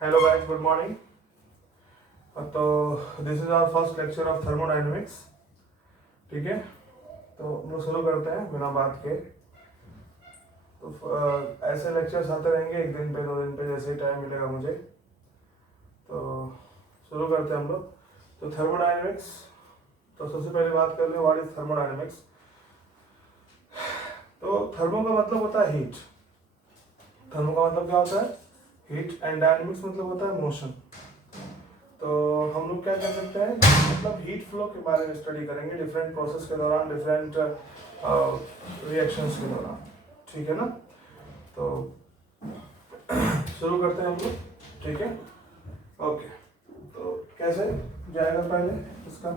Hello guys, good morning. तो this is our first lecture of thermodynamics. ठीक है, तो हम लोग शुरू करते हैं बिना बात के। तो ऐसे लेक्चर्स आते रहेंगे, एक दिन पे 2 दिन पे, जैसे ही टाइम मिलेगा मुझे। तो शुरू करते हैं हम लोग। तो थर्मोडायनेमिक्स, तो सबसे पहले बात कर लें व्हाट इज थर्मोडायनेमिक्स। तो थर्मो का मतलब होता है हीट। थर्मो का मतलब क्या होता है? हीट। एंड डायनेमिक्स मतलब होता है मोशन। तो हम लोग क्या कर सकते हैं, मतलब हीट फ्लो के बारे में स्टडी करेंगे डिफरेंट प्रोसेस के दौरान, डिफरेंट रिएक्शंस के दौरान। ठीक है ना? तो शुरू करते हैं हम लोग। ठीक है, ओके। तो कैसे जाएगा पहले इसका?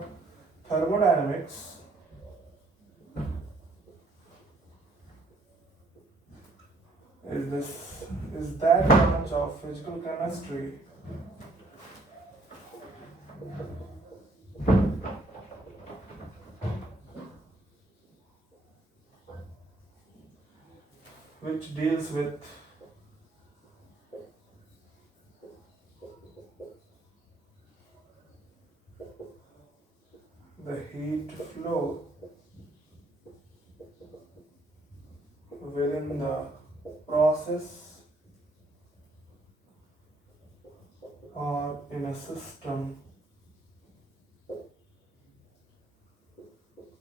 Thermodynamics is that branch of physical chemistry which deals with the heat flow within the process or in a system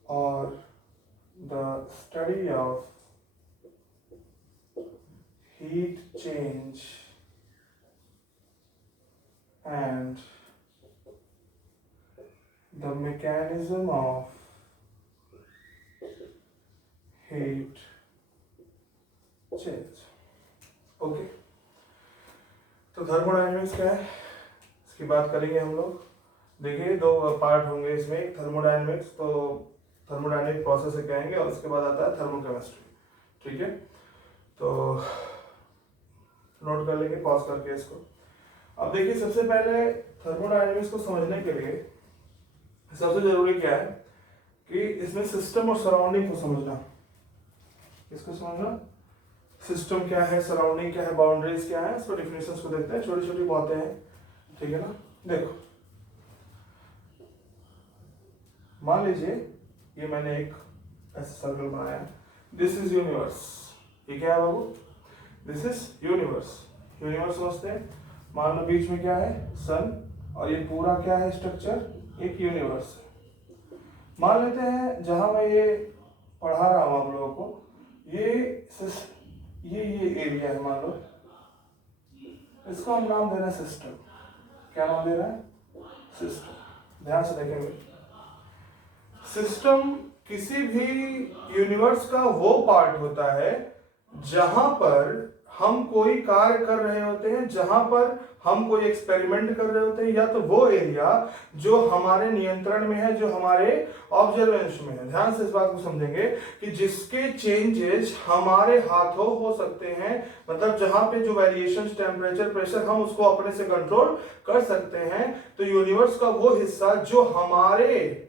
or the study of heat change and the mechanism of heat change। Okay, तो thermodynamics क्या है इसकी बात करेंगे हम लोग। देखिए, 2 part होंगे इसमें। एक थर्मोडायनेमिक्स, तो थर्मोडायनेमिक प्रोसेस से कहेंगे, और उसके बाद आता है थर्मोकेमिस्ट्री। ठीक है, तो नोट कर लेंगे पॉज करके इसको। अब देखिए, सबसे पहले थर्मोडायनेमिक्स को समझने के लिए सबसे जरूरी क्या है कि इसमें सिस्टम और सराउंडिंग को समझना। इसको समझना, सिस्टम क्या है, सराउंडिंग क्या है, बाउंड्रीज क्या है। इसको डेफिनेशंस को देखते हैं, छोटी छोटी बातें हैं। ठीक है ना? देखो, मान लीजिए ये मैंने एक ऐसा सर्कल बनाया, दिस इज यूनिवर्स। ये क्या है बाबू? This is universe. यूनिवर्स समझते हैं। मान लो बीच में क्या है? सन। और ये पूरा क्या है स्ट्रक्चर? एक यूनिवर्स है। मान लेते हैं जहां मैं ये पढ़ा रहा हूं आप लोगों को, ये एरिया है, मान लो। इसको हम नाम दे रहे हैं सिस्टम। क्या नाम दे रहे हैं? सिस्टम। ध्यान से देखेंगे, सिस्टम किसी भी यूनिवर्स का वो पार्ट होता है जहां पर हम कोई कार्य कर रहे होते हैं, जहां पर हम कोई एक्सपेरिमेंट कर रहे होते हैं, या तो वो एरिया जो हमारे नियंत्रण में है, जो हमारे ऑब्जर्वेंस में है। ध्यान से इस बात को समझेंगे कि जिसके चेंजेस हमारे हाथों हो सकते हैं, मतलब जहां पे जो वेरिएशन टेम्परेचर, प्रेशर, हम उसको अपने से कंट्रोल कर सकते हैं। तो यूनिवर्स का वो हिस्सा जो हमारे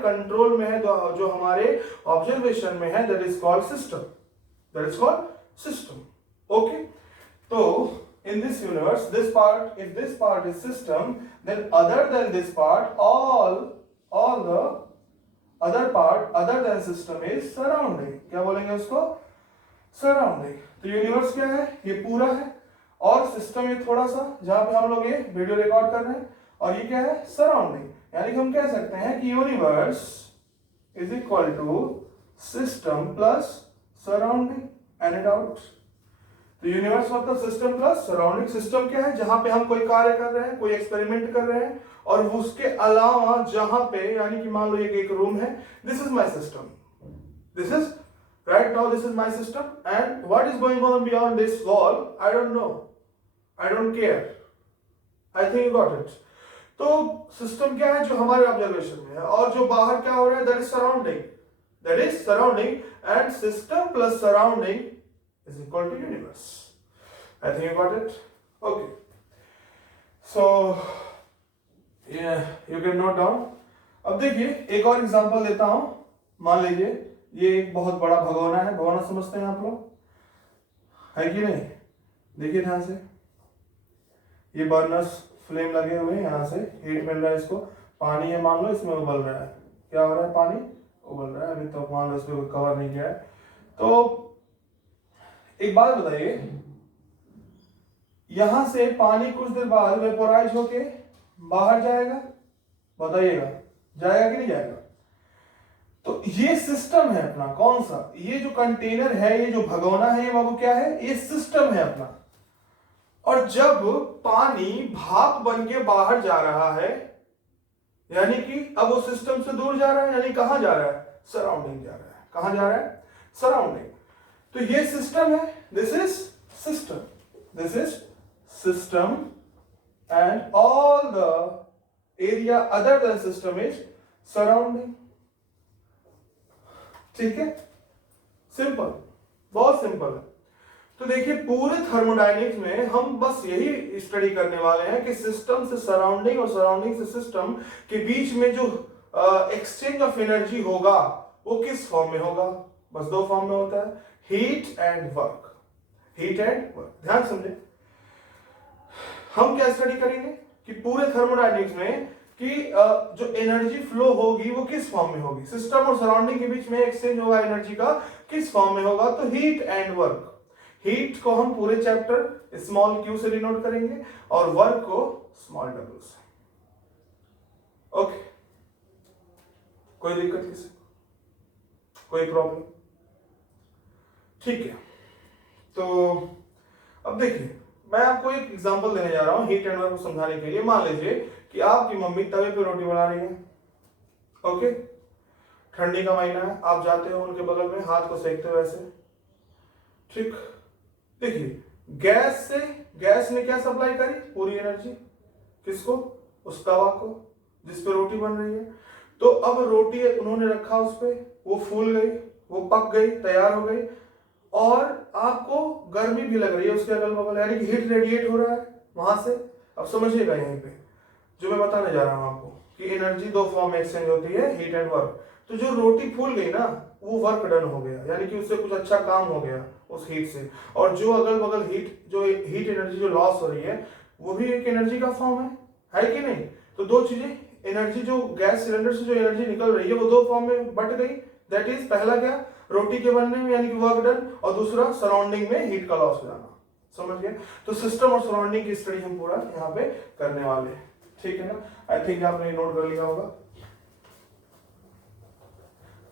कंट्रोल में है, जो हमारे ऑब्जर्वेशन में है, that is called system. That is called system. Okay, तो in this universe, this part, if this part is system, then other than this part, all the other part other than system is surrounding। क्या बोलेंगे उसको? Surrounding. तो universe क्या है? ये पूरा है। और सिस्टम ये थोड़ा सा, जहां पे हम लोग ये वीडियो रिकॉर्ड कर रहे हैं। और ये क्या है? सराउंडिंग। यानी कि हम कह सकते हैं कि universe is equal to system plus surrounding. Any doubt? तो यूनिवर्स मतलब सिस्टम प्लस सराउंडिंग। सिस्टम क्या है? जहां पे हम कोई कार्य कर रहे हैं, कोई एक्सपेरिमेंट कर रहे हैं, और उसके अलावा जहां पे, यानी कि मान लो ये एक रूम है, this is my system. This is right now, this is my system, and what is going on beyond this wall, I don't know, I don't care। I think you got it। तो system क्या है? जो हमारे observation में है, और जो बाहर क्या हो रहा है, that is surrounding. That is surrounding, and system plus surrounding is equal to universe। I think you got it। Okay, so yeah, you can note down। अब देखिए, एक और एग्जांपल देता हूं। मान लीजिए ये एक बहुत बड़ा भगोना है। भगोना समझते हैं आप लोग, है कि नहीं? देखिए ध्यान से, ये बर्नर्स फ्लेम लगे हुए हैं, यहाँ से हीट मिल रहा है इसको, पानी है मान लो, इसमें उबल रहा है, क्या हो रहा है, पानी उबल रहा है, अभी तो मान लो इसमें कवर नहीं किया है। तो एक बात बताइए, यहां से पानी कुछ देर बाद वेपोराइज होके बाहर जाएगा, बताइएगा जाएगा कि नहीं जाएगा? तो ये सिस्टम है अपना, कौन सा, ये जो कंटेनर है, ये जो भगोना है, ये बाबू क्या है, ये सिस्टम है अपना। और जब पानी भाप बन के बाहर जा रहा है, यानी कि अब वो सिस्टम से दूर जा रहा है, यानी कहां जा रहा है, सराउंडिंग जा रहा है, कहां जा रहा है, सराउंडिंग। तो ये सिस्टम है, this is system, this is system, and all the area other than system is surrounding. ठीक है, सिंपल, बहुत सिंपल है। तो देखिए पूरे थर्मोडायनेमिक्स में हम बस यही स्टडी करने वाले हैं कि सिस्टम से सराउंडिंग और सराउंडिंग से सिस्टम के बीच में जो एक्सचेंज ऑफ एनर्जी होगा वो किस फॉर्म में होगा। बस दो फॉर्म में होता है, heat and work, heat and work. ध्यान समझे, हम क्या स्टडी करेंगे कि पूरे थर्मोडायनेमिक्स में कि जो एनर्जी फ्लो होगी वो किस फॉर्म में होगी, सिस्टम और सराउंडिंग के बीच में एक्सचेंज होगा एनर्जी का, किस फॉर्म में होगा, तो हीट एंड वर्क। हीट को हम पूरे चैप्टर स्मॉल क्यू से डिनोट करेंगे और वर्क को स्मॉल डब्ल्यू से। ओके, कोई दिक्कत किसी, कोई प्रॉब्लम? ठीक है, तो अब देखिए मैं आपको एक एग्जांपल देने जा रहा हूं हीट एंड वर्क को समझाने के लिए। मान लीजिए कि आपकी मम्मी तवे पे रोटी बना रही है, ओके, ठंडी का महीना है, आप जाते हो उनके बगल में, हाथ को सेकते हो ऐसे, ठीक। देखिए गैस ने क्या सप्लाई करी, पूरी एनर्जी, किसको, उस तवा को जिस पे रोटी बन रही है। तो अब रोटी उन्होंने रखा उस पे, वो फूल गई, वो पक गई, तैयार हो गई, और आपको गर्मी भी लग रही है उसके अगल बगल, यानी कि हीट रेडिएट हो रहा है वहां से। अब समझिएगा यहीं पे जो मैं बताने जा रहा हूं आपको कि एनर्जी दो फॉर्म में एक्सचेंज होती है, हीट एंड वर्क। तो जो रोटी फूल गई ना, वो वर्क डन हो गया, यानी कि उससे कुछ अच्छा काम हो गया उस हीट से। और जो अगल बगल हीट एनर्जी जो लॉस हो रही है, वो भी एक एनर्जी का फॉर्म है कि नहीं? तो दो चीजें, एनर्जी जो गैस सिलेंडर से जो एनर्जी निकल रही है वो दो फॉर्म में बट गई। दैट इज, पहला क्या, रोटी के बनने में यानी कि वर्क डन, और दूसरा सराउंडिंग में हीट का लॉस हो जाना। समझ गए? तो सिस्टम और सराउंडिंग की स्टडी हम पूरा यहाँ पे करने वाले हैं, ठीक है ना? आई थिंक आपने नोट कर लिया होगा,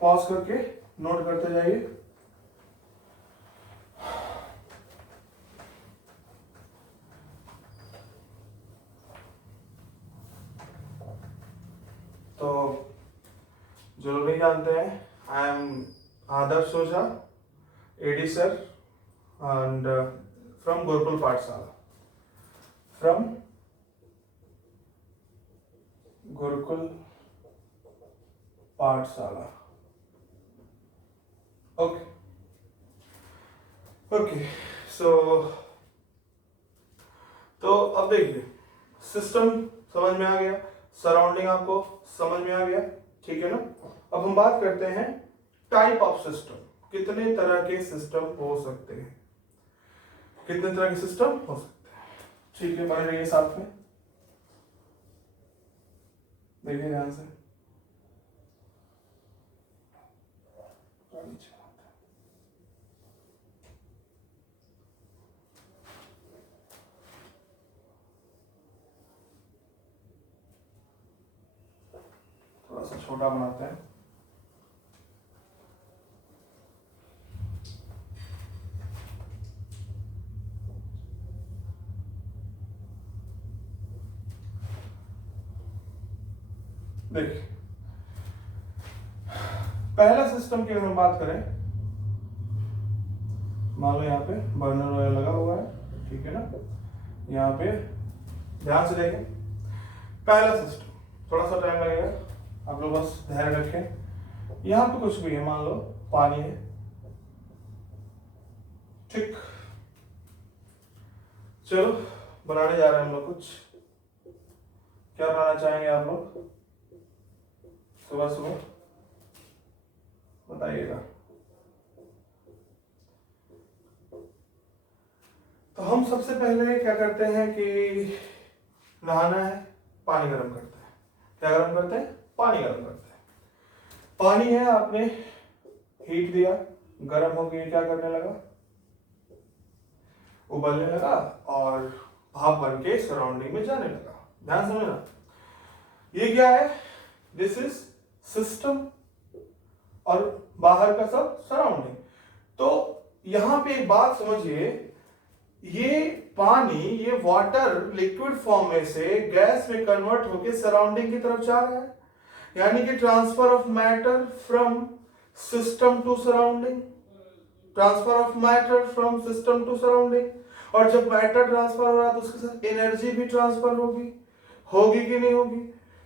पॉज करके नोट करते जाइए। तो जो लोग नहीं जानते हैं, I am Adarsh Ojha, AD sir, and from Gurukul Pathshala, from Gurukul पाठशाला। ओके ओके, सो तो अब देखिए, सिस्टम समझ में आ गया, सराउंडिंग आपको समझ में आ गया, ठीक है ना? अब हम बात करते हैं टाइप ऑफ सिस्टम, कितने तरह के सिस्टम हो सकते हैं, कितने तरह के सिस्टम हो सकते हैं, ठीक है? बने रहिए साथ में, देखिए ध्यान से। थोड़ा सा छोटा बनाते हैं। देखिए पहला सिस्टम की अगर हम बात करें, मान लो यहाँ पे बर्नर वगैरह लगा हुआ है, ठीक है ना? यहाँ पे ध्यान से देखें, पहला सिस्टम, थोड़ा सा टाइम लगेगा, आप लोग बस ध्यान रखें। यहाँ पे कुछ भी है, मान लो पानी है, ठीक, चलो बनाने जा रहे हैं हम लोग कुछ। क्या बनाना चाहेंगे आप लोग सुबह सुबह, बताइएगा। तो हम सबसे पहले क्या करते हैं कि नहाना है, पानी गर्म करते हैं। क्या गर्म करते हैं? पानी गर्म करते हैं। पानी है, आपने हीट दिया, गर्म हो गया, क्या करने लगा? उबलने लगा और भाप बन के सराउंडिंग में जाने लगा। ध्यान समझना, ये क्या है? दिस इज सिस्टम और बाहर का सब सराउंडिंग। तो यहां पे एक बात समझिए, ये पानी, ये वाटर लिक्विड फॉर्म में से गैस में कन्वर्ट होकर सराउंडिंग की तरफ जा रहा है, यानी कि transfer of matter from system to surrounding, transfer of matter from system to surrounding. और जब मैटर ट्रांसफर हो रहा है तो उसके साथ एनर्जी भी ट्रांसफर होगी, होगी कि नहीं होगी?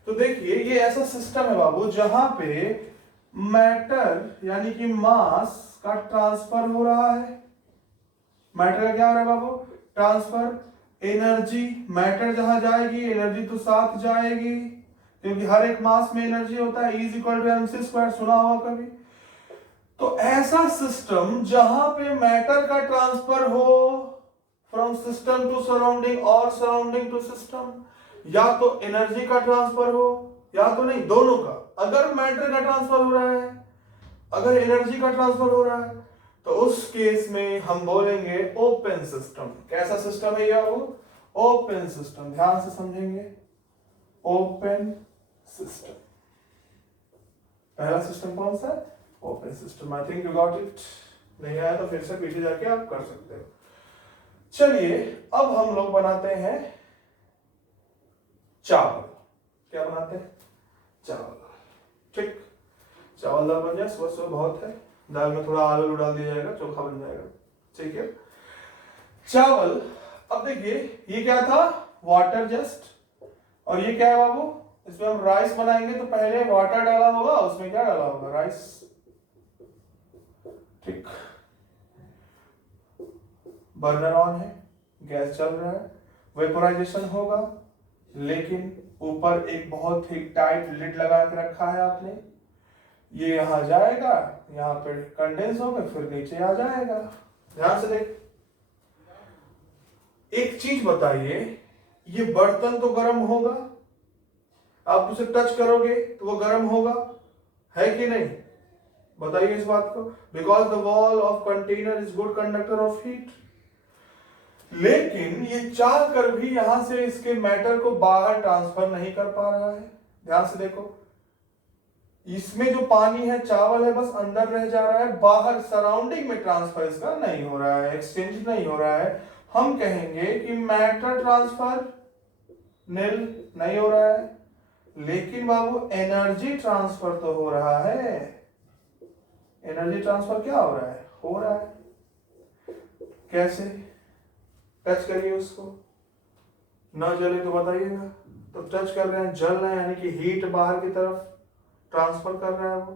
तो देखिए, ये ऐसा सिस्टम है बाबू जहां पे मैटर यानी कि मास का ट्रांसफर हो रहा है। मैटर का क्या हो रहा है बाबू? ट्रांसफर। एनर्जी, मैटर जहां जाएगी एनर्जी तो साथ जाएगी, क्योंकि हर एक मास में एनर्जी होता है, E = mc², सुना होगा कभी। तो ऐसा सिस्टम जहां पे मैटर का ट्रांसफर हो फ्रॉम सिस्टम टू सराउंडिंग और सराउंडिंग टू सिस्टम, या तो एनर्जी का ट्रांसफर हो या तो नहीं, दोनों का। अगर मैटर का ट्रांसफर हो रहा है, अगर एनर्जी का ट्रांसफर हो रहा है, तो उस केस में हम बोलेंगे ओपन सिस्टम। कैसा सिस्टम है ये? वो ओपन सिस्टम। ध्यान से समझेंगे, ओपन सिस्टम। पहला सिस्टम कौन सा है? Open system. I think you got it. नहीं आया तो फिर से पीछे जाके आप कर सकते हो। चलिए, अब हम लोग बनाते हैं चावल। क्या बनाते हैं? चावल। ठीक, चावल दाल बन जाए, सुबह सुबह बहुत है, दाल में थोड़ा आलू डाल दिया जाएगा, चोखा बन जाएगा। ठीक है, चावल। अब देखिए, ये क्या था? Water just. और ये क्या है बाबू? इसमें हम राइस बनाएंगे तो पहले वाटर डाला होगा, उसमें क्या डाला होगा? राइस। ठीक, बर्नर ऑन है, गैस चल रहा है, वेपोराइजेशन होगा, लेकिन ऊपर एक बहुत ही टाइट लिड लगा के रखा है आपने। ये यहां जाएगा, यहां पे कंडेंस होकर फिर नीचे आ जाएगा। ध्यान से देख, एक चीज बताइए, ये बर्तन तो गर्म होगा, आप उसे टच करोगे तो वो गर्म होगा, है कि नहीं? बताइए इस बात को। Because the wall of container is good conductor of heat. लेकिन ये चाह कर भी यहां से इसके मैटर को बाहर ट्रांसफर नहीं कर पा रहा है। ध्यान से देखो, इसमें जो पानी है, चावल है, बस अंदर रह जा रहा है, बाहर सराउंडिंग में ट्रांसफर इसका नहीं हो रहा है, एक्सचेंज नहीं हो रहा है। हम कहेंगे कि मैटर ट्रांसफर नील नहीं हो रहा है, लेकिन बाबू एनर्जी ट्रांसफर तो हो रहा है। एनर्जी ट्रांसफर क्या हो रहा है? हो रहा है। कैसे? टच करिए उसको, ना जले तो बताइएगा। तो टच कर रहे हैं, जल रहे हैं, यानी कि हीट बाहर की तरफ ट्रांसफर कर रहा है वो।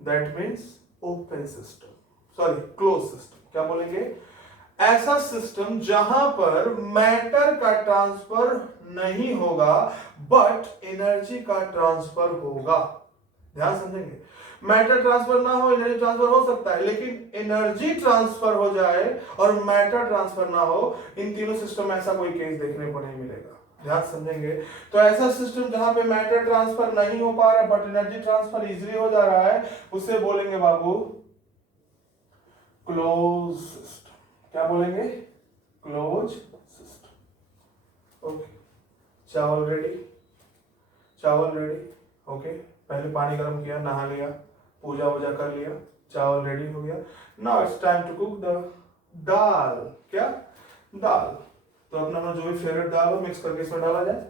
That means open system, sorry close system. क्या बोलेंगे? ऐसा सिस्टम जहां पर मैटर का ट्रांसफर नहीं होगा बट एनर्जी का ट्रांसफर होगा। ध्यान समझेंगे, मैटर ट्रांसफर ना हो, एनर्जी ट्रांसफर हो सकता है, लेकिन एनर्जी ट्रांसफर हो जाए और मैटर ट्रांसफर ना हो, इन तीनों सिस्टम में ऐसा कोई केस देखने को नहीं मिलेगा। ध्यान समझेंगे। तो ऐसा सिस्टम जहां पे मैटर ट्रांसफर नहीं हो पा रहा है बट एनर्जी ट्रांसफर इजीली हो जा रहा है, उसे बोलेंगे बाबू क्लोज सिस्टम। क्या बोलेंगे? Close system. ओके, चावल रेडी, चावल रेडी। ओके, पहले पानी गर्म किया, नहा लिया, पूजा वूजा कर लिया, चावल रेडी हो गया। Now it's time to cook the dal. क्या? दाल। तो अपना जो भी फेवरेट दाल हो मिक्स करके इसमें डाला जाए।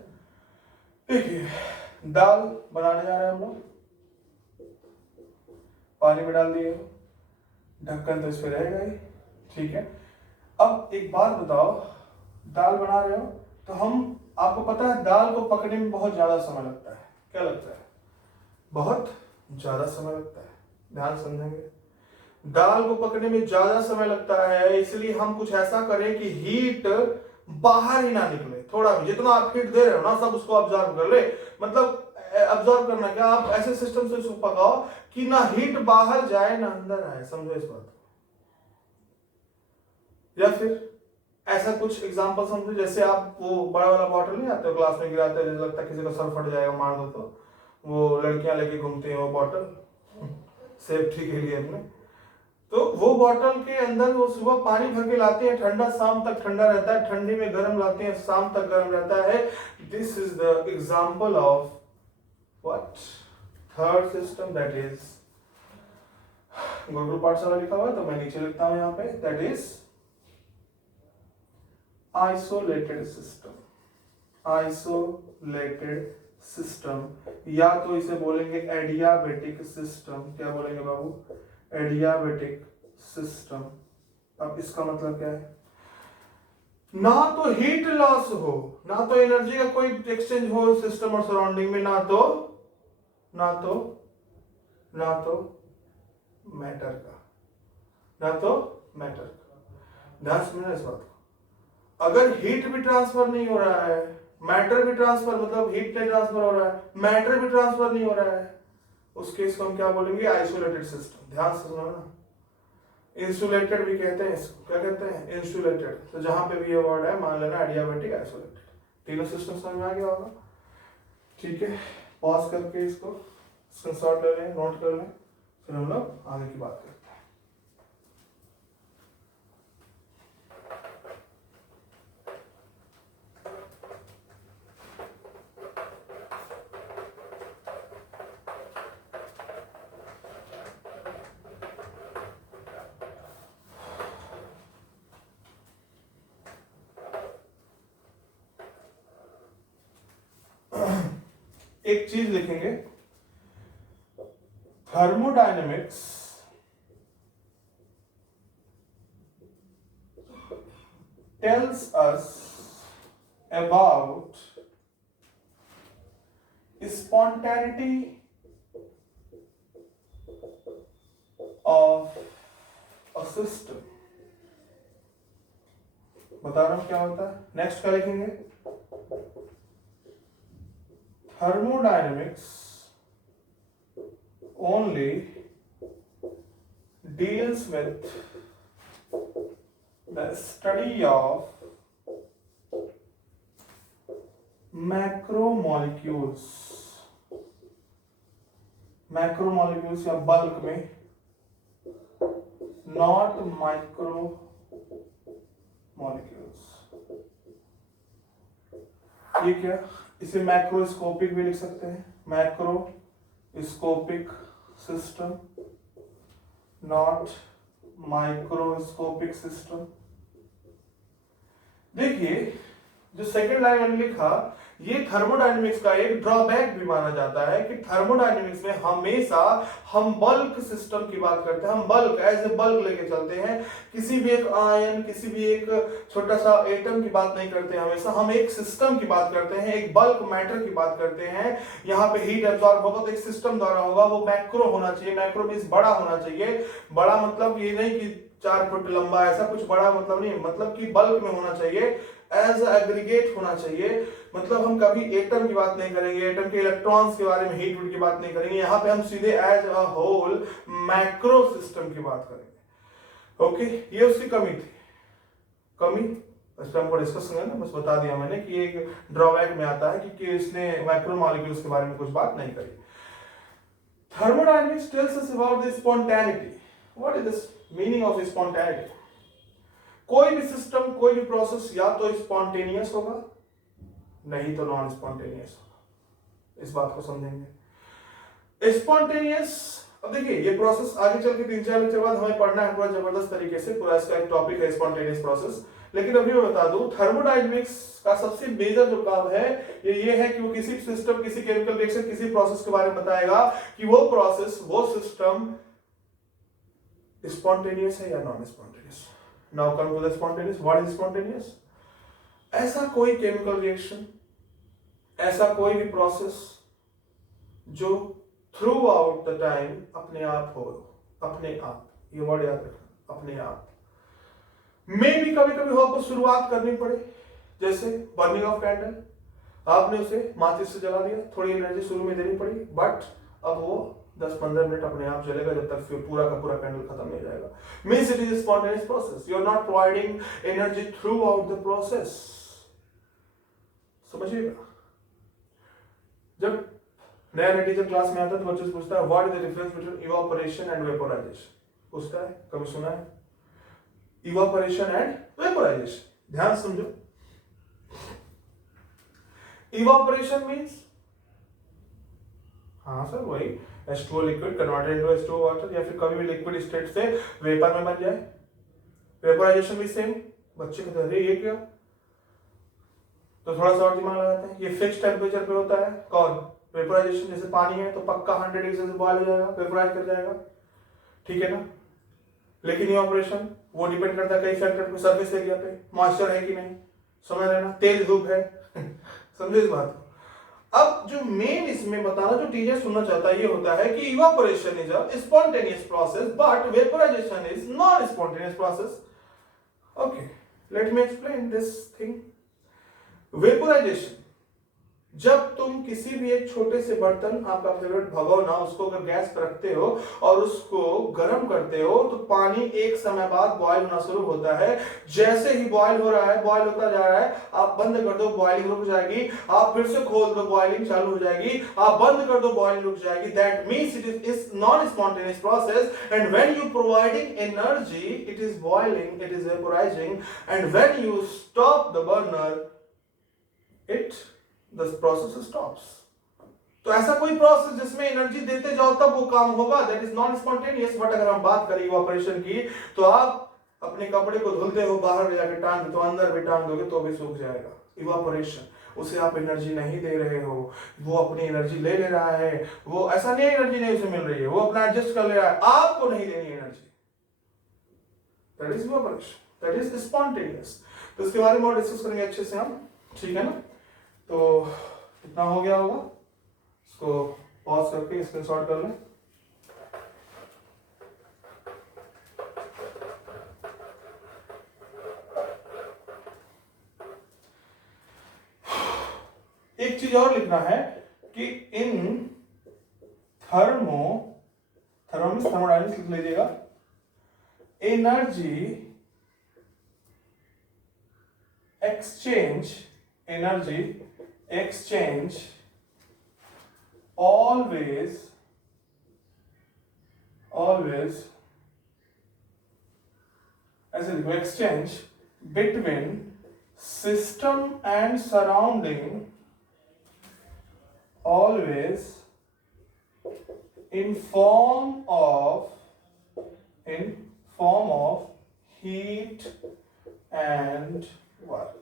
देखिए, दाल बनाने जा रहे हैं हम लोग, पानी में डाल दिए, ढक्कन तो इस पे रहेगा ही। ठीक है, अब एक बात बताओ, दाल बना रहे हो तो हम, आपको पता है दाल को पकने में बहुत ज्यादा समय लगता है। क्या लगता है? बहुत ज्यादा समय लगता है। ध्यान समझेंगे, दाल को पकने में ज्यादा समय लगता है, इसलिए हम कुछ ऐसा करें कि हीट बाहर ही ना निकले। थोड़ा भी, जितना आप हीट दे रहे हो ना, सब उसको ऑब्जर्व कर ले। मतलब ऑब्जर्व करना क्या, आप ऐसे सिस्टम से इसको पकाओ कि ना हीट बाहर जाए ना अंदर आए। समझो इस बात को। या फिर ऐसा कुछ एग्जांपल समझो, जैसे आप वो बड़ा वाला बॉटल नहीं आते हो क्लास में गिराते हैं, लगता है किसी का सर फट जाएगा मार दो तो, वो लड़कियां लेके घूमती हैं वो बॉटल सेफ्टी के लिए अपने, तो वो बॉटल के अंदर वो सुबह पानी भर के लाते हैं, ठंडा शाम तक ठंडा रहता है, ठंडी में गर्म लाते हैं, शाम तक गर्म रहता है। This is the example of what, third system, that is Gurukul पाठशाला लिखा हुआ है तो मैं नीचे लिखता हूं यहाँ पे, that is isolated system. Isolated system, या तो इसे बोलेंगे एडियाबेटिक सिस्टम। क्या बोलेंगे बाबू? Adiabatic system. अब इसका मतलब क्या है? ना तो हीट लॉस हो, ना तो एनर्जी का कोई एक्सचेंज हो सिस्टम और सराउंडिंग में, ना तो मैटर का। ध्यान समझना इस बात को। अगर हीट भी ट्रांसफर नहीं हो रहा है, मैटर भी ट्रांसफर, मतलब हीट नहीं ट्रांसफर हो रहा है, मैटर भी ट्रांसफर नहीं हो रहा है, उस केस को हम क्या बोलेंगे? Isolated system. ध्यान से सुनो ना, इंसुलेटेड भी कहते हैं इसको। क्या कहते हैं? इंसुलेटेड। तो जहां पे भी ये वर्ड है मान लेना एडियाबेटिक, आइसोलेटेड, तीनों सिस्टम समझ में आ गया होगा। ठीक है, पॉज करके इसको स्क्रीनशॉट ले लें, नोट कर लें, फिर हम लोग आगे की बात करते हैं। एक चीज लिखेंगे, thermodynamics tells us about spontaneity of a system। बता रहा हूं क्या होता है। नेक्स्ट क्या लिखेंगे? Thermodynamics only deals with the study of macromolecules, macromolecules या बल्क में, not micromolecules। ये क्या? इसे मैक्रोस्कोपिक भी लिख सकते हैं, macroscopic system, not microscopic system. देखिए जो सेकंड लाइन मैंने लिखा, ये थर्मोडायनेमिक्स का एक ड्रॉबैक भी माना जाता है कि थर्मोडायनेमिक्स में हमेशा हम बल्क सिस्टम की बात करते हैं, हम बल्क एज ए बल्क लेके चलते हैं, किसी भी एक आयन, किसी भी एक छोटा सा एटम की बात नहीं करते हैं, हमेशा हम एक सिस्टम की बात करते हैं, एक बल्क मैटर की बात करते हैं। यहाँ पे हीट एब्जॉर्ब होगा तो एक सिस्टम द्वारा होगा, वो मैक्रो होना चाहिए, मैक्रो मींस बड़ा होना चाहिए। बड़ा मतलब ये नहीं कि 4 फुट लंबा, ऐसा कुछ बड़ा मतलब नहीं, मतलब कि बल्क में होना चाहिए, एज एग्रीगेट होना चाहिए। मतलब हम कभी एटम की बात नहीं करेंगे, एटम के इलेक्ट्रॉन्स के बारे में, हीट की बात नहीं करेंगे, यहाँ पे हम सीधे as a whole macro system की बात करेंगे। ओके, ये उसकी कमी थी। कमी इस पर हमको डिस्कस करना है, बस बता दिया मैंने कि एक ड्रॉबैक में आता है कि इसने मैक्रो मॉलिक्यूल्स के बारे में कुछ बात नहीं करी। Thermodynamics tells us about the spontaneity. What is the meaning of spontaneity? कोई भी सिस्टम, कोई भी प्रोसेस या तो स्पॉन्टेनियस होगा, नहीं तो नॉन स्पॉन्टेनियस होगा। इस बात को समझेंगे। स्पॉन्टेनियस, अब देखिए ये प्रोसेस आगे चल के 3-4 लेक्चर बाद हमें पढ़ना है पूरा जबरदस्त तरीके से, पूरा इसका एक टॉपिक है स्पॉन्टेनियस प्रोसेस। लेकिन अभी मैं बता दूं, थर्मोडायनेमिक्स का सबसे मेजर जो काम है ये है कि वो किसी सिस्टम, किसी केमिकल रिएक्शन, किसी प्रोसेस के बारे में बताएगा कि वो प्रोसेस, वो सिस्टम स्पॉन्टेनियस है या non spontaneous. Now come to the spontaneous. What is spontaneous? ऐसा कोई केमिकल रिएक्शन, ऐसा कोई भी प्रोसेस जो थ्रू आउट द टाइम अपने आप हो, अपने आप, ये वर्ड याद रखना, अपने आप। में भी कभी कभी हो आपको शुरुआत करनी पड़े, जैसे बर्निंग ऑफ कैंडल, आपने उसे माचिस से जला दिया, थोड़ी एनर्जी शुरू में देनी पड़ी, बट अब वो 10-15 मिनट अपने आप चलेगा जब तक फिर पूरा का पूरा कैंडल खत्म नहीं जाएगा। Means it is spontaneous process, you are not providing energy throughout the process. समझिएगा, जब नया टीचर क्लास में आता है तो बच्चे से पूछता है what is the difference between evaporation and vaporisation, पूछता है, कभी सुना है? इवापोरेशन एंड वेपोराइजेशन, ध्यान समझो। इवापोरेशन मीन्स, हाँ सर वही H2O liquid converted into H2O water, या फिर कभी भी लिक्विड स्टेट से वेपर में बन जाए। वेपोराइजेशन भी सेम। बच्चे कहते हैं ये क्या, तो थोड़ा सा और दिमाग लगाते हैं, ये फिक्स टेम्परेचर पे होता है। कौन? वेपोराइजेशन। जैसे पानी है तो पक्का 100 डिग्री से बॉयल हो जाएगा, वेपोराइज कर जाएगा, ठीक है ना। लेकिन इवापोरेशन वो डिपेंड करता है कई फैक्टर पे, सरफेस एरिया पे, मॉइस्चर है कि नहीं, समझ रहे ना, तेज धूप है समझे इस बात को। अब जो मेन इसमें बताना जो टीचर सुनना चाहता है ये होता है कि evaporation is a spontaneous process but vaporisation is non spontaneous process. Okay, let me explain this thing. Vaporisation, जब तुम किसी भी एक छोटे से बर्तन, आपका फेवरेट भगोना, उसको अगर गैस पर रखते हो और उसको गर्म करते हो तो पानी एक समय बाद बॉयल होना शुरू होता है। जैसे ही बॉयल हो रहा है, बॉयल होता जा रहा है, आप बंद कर दो, बॉइलिंग रुक जाएगी, आप फिर से खोल दो, बॉइलिंग चालू हो जाएगी, आप बंद कर दो, बॉइलिंग रुक जाएगी। That means it is non spontaneous process and when you providing energy it is boiling, it is vaporising and when you stop the burner the process stops। तो ऐसा कोई प्रोसेस जिसमें एनर्जी देते जाओ तब वो काम होगा, that is non spontaneous. But अगर हम बात करें इवापोरेशन की, तो आप अपने कपड़े को धुलते हो, बाहर ले जाके टांग दो, तो अंदर भी टांग दोगे तो भी सूख जाएगा। इवापोरेशन, उसे आप एनर्जी नहीं दे रहे हो, वो अपनी एनर्जी ले रहा है, वो ऐसा नहीं एनर्जी नहीं उसे मिल रही है, वो अपना एडजस्ट कर ले रहा है, आपको नहीं देनी energy, that is evaporation, that is spontaneous. तो इसके बारे में और डिस्कस करेंगे अच्छे से हम, ठीक है ना। तो कितना हो गया होगा, इसको पॉज करके स्क्रीनशॉट कर लें। एक चीज और लिखना है कि इन थर्मोडायनेमिक्स लिख लीजिएगा, एनर्जी exchange always ऐसे लिखो, exchange between system and surrounding always in form of heat and work।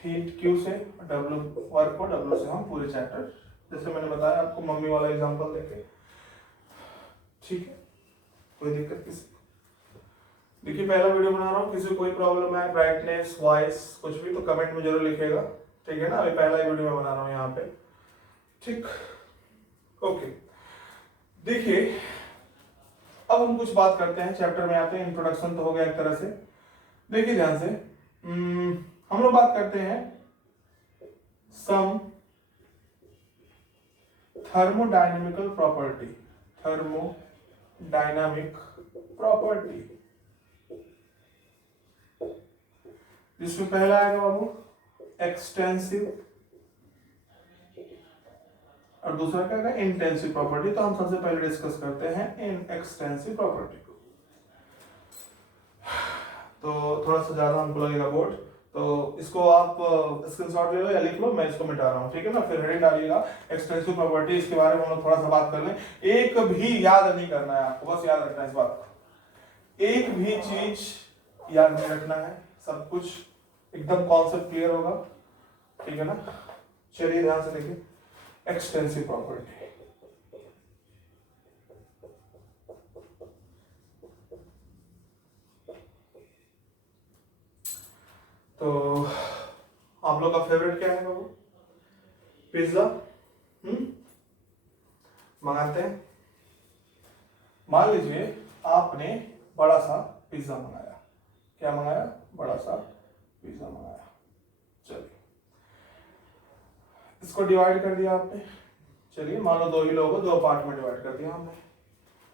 Heat Q से, डब्ल्यू वर्क को डब्ल्यू से, हम पूरे चैप्टर जैसे मैंने बताया आपको मम्मी वाला एग्जांपल देके, ठीक है। कोई दिक्कत किसी को? देखिए पहला वीडियो बना रहा हूँ, किसी को कोई प्रॉब्लम है, ब्राइटनेस, वॉइस, कुछ भी, तो कमेंट में जरूर लिखेगा, ठीक है ना। अभी पहला ही वीडियो मैं बना रहा हूँ यहाँ पे, ठीक, ओके। देखिए अब हम कुछ बात करते हैं, चैप्टर में आते हैं। इंट्रोडक्शन तो हो गया एक तरह से, देखिए ध्यान से। हम लोग बात करते हैं सम थर्मोडायनेमिकल प्रॉपर्टी, जिसमें पहला आएगा बाबू एक्सटेंसिव और दूसरा क्या आएगा इंटेंसिव प्रॉपर्टी। तो हम सबसे पहले डिस्कस करते हैं इन एक्सटेंसिव प्रॉपर्टी को। तो थोड़ा सा ज्यादा हमको लगेगा बोर्ड, तो इसको आप स्क्रीनशॉट ले लो या लिख लो, मैं इसको मिटा रहा हूँ, ठीक है ना। फिर हेडिंग डालिएगा एक्सटेंसिव प्रॉपर्टी, इसके बारे में हम लोग थोड़ा सा बात कर लें। एक भी याद नहीं करना है आपको, बस याद रखना है इस बात को, एक भी चीज याद नहीं रखना है, सब कुछ एकदम कॉन्सेप्ट क्लियर होगा, ठीक है ना। चलिए ध्यान से देखिए एक्सटेंसिव प्रॉपर्टी। तो आप लोग का फेवरेट क्या है बाबू? पिज्जा मंगाते हैं। मान लीजिए आपने बड़ा सा पिज्जा मंगाया, क्या मंगाया? बड़ा सा पिज्जा मंगाया। चलिए इसको डिवाइड कर दिया आपने चलिए मान लो 2 ही लोग हो, 2 पार्ट में डिवाइड कर दिया हमने।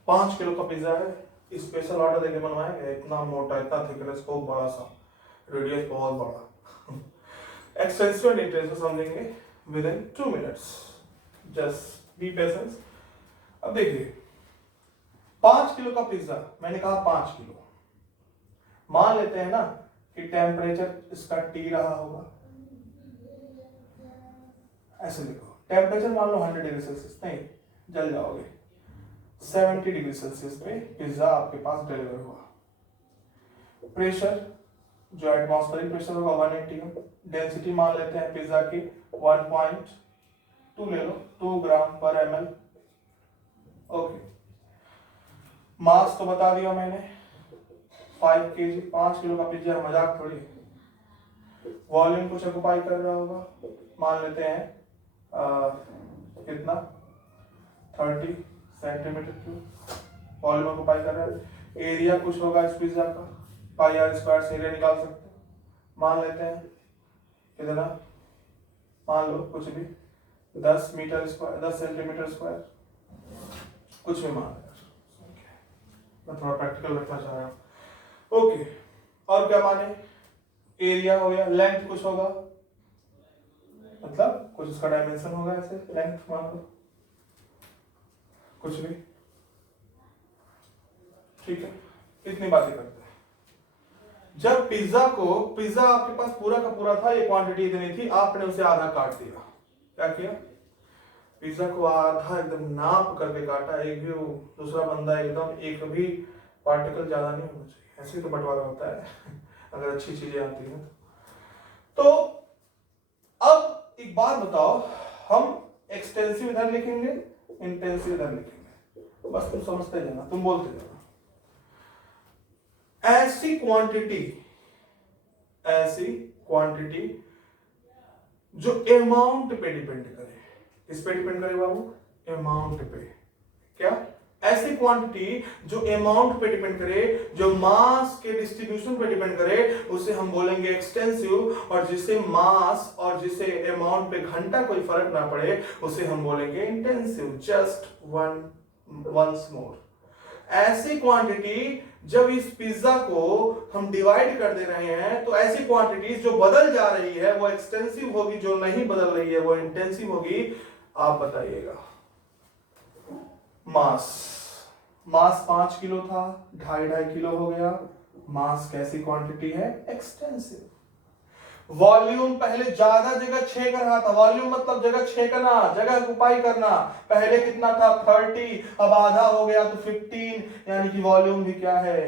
5 किलो का पिज्जा है, स्पेशल ऑर्डर देके बनवाया गया, इतना मोटा, इतना थिकनेस, बहुत बड़ा सा, रेडियस बहुत बड़ा। एक्सटेंसिव एंड इंटेंसिव समझेंगे with in 2 minutes, just be patience. अब देखिए 5 किलो का पिज्जा, मैंने कहा 5 किलो, मान लेते हैं ना कि टेम्परेचर इसका T रहा होगा, ऐसे लिखो, टेम्परेचर मान लो 100 डिग्री सेल्सियस, नहीं जल जाओगे, 70 डिग्री सेल्सियस पे पिज्जा आपके पास डिलीवर हुआ। प्रेशर जो एटमॉस्फेरिक प्रेशर होगा 180, डेंसिटी मान लेते हैं पिज्जा की 1.2 ले लो, 2 ग्राम पर ml। ओके, मास तो बता दिया मैंने 5 kg, 5 किलो का पिज्जा, मजाक थोड़ी। वॉल्यूम कुछ ऑक्युपाई कर रहा होगा, मान लेते हैं कितना 30 सेंटीमीटर क्यूब वॉल्यूम ऑक्युपाई कर रहा है। एरिया कुछ होगा इस पिज्जा का, पाई आर स्क्वायर से एरिया निकाल सकते हैं, मान लेते हैं कितना, मान लो कुछ भी 10 मीटर स्क्वायर, 10 सेंटीमीटर स्क्वायर, कुछ भी मान लो, मैं थोड़ा प्रैक्टिकल रखना चाह रहा हूँ। ओके, और क्या माने, एरिया हो गया, लेंथ कुछ होगा, मतलब कुछ उसका डायमेंशन होगा, ऐसे लेंथ मान लो कुछ भी, ठीक है। इतनी बातें करते हैं। जब पिज्जा आपके पास पूरा का पूरा था, ये क्वांटिटी इतनी थी, आपने उसे आधा काट दिया, क्या किया, पिज्जा को आधा एकदम नाप करके काटा, एक भी दूसरा बंदा एकदम एक भी पार्टिकल ज्यादा नहीं होना चाहिए, ऐसे तो बंटवारा होता है अगर अच्छी चीजें आती हैं तो। अब एक बात बताओ, हम एक्सटेंसिव इधर लिखेंगे, इंटेंसिव इधर लिखेंगे, बस तुम समझते जाना, तुम बोलते जाना। ऐसी क्वांटिटी जो अमाउंट पे डिपेंड करे, किस पे डिपेंड करे बाबू, अमाउंट पे। क्या, ऐसी क्वांटिटी जो अमाउंट पे डिपेंड करे, जो मास के डिस्ट्रीब्यूशन पे डिपेंड करे, उसे हम बोलेंगे एक्सटेंसिव। और जिसे मास और जिसे अमाउंट पे घंटा कोई फर्क ना पड़े, उसे हम बोलेंगे इंटेंसिव। जस्ट वंस मोर, ऐसी क्वांटिटी जब इस पिज्जा को हम डिवाइड कर दे रहे हैं, तो ऐसी क्वांटिटीज जो बदल जा रही है वो एक्सटेंसिव होगी, जो नहीं बदल रही है वो इंटेंसिव होगी। आप बताइएगा। मास 5 किलो था, 2.5 किलो हो गया, मास कैसी क्वांटिटी है, एक्सटेंसिव। वॉल्यूम पहले ज्यादा जगह छेक रहा था, वॉल्यूम मतलब जगह छेकना, जगह ऑक्युपाई करना, पहले कितना था 30, अब आधा हो गया तो 15, यानी कि वॉल्यूम भी क्या है,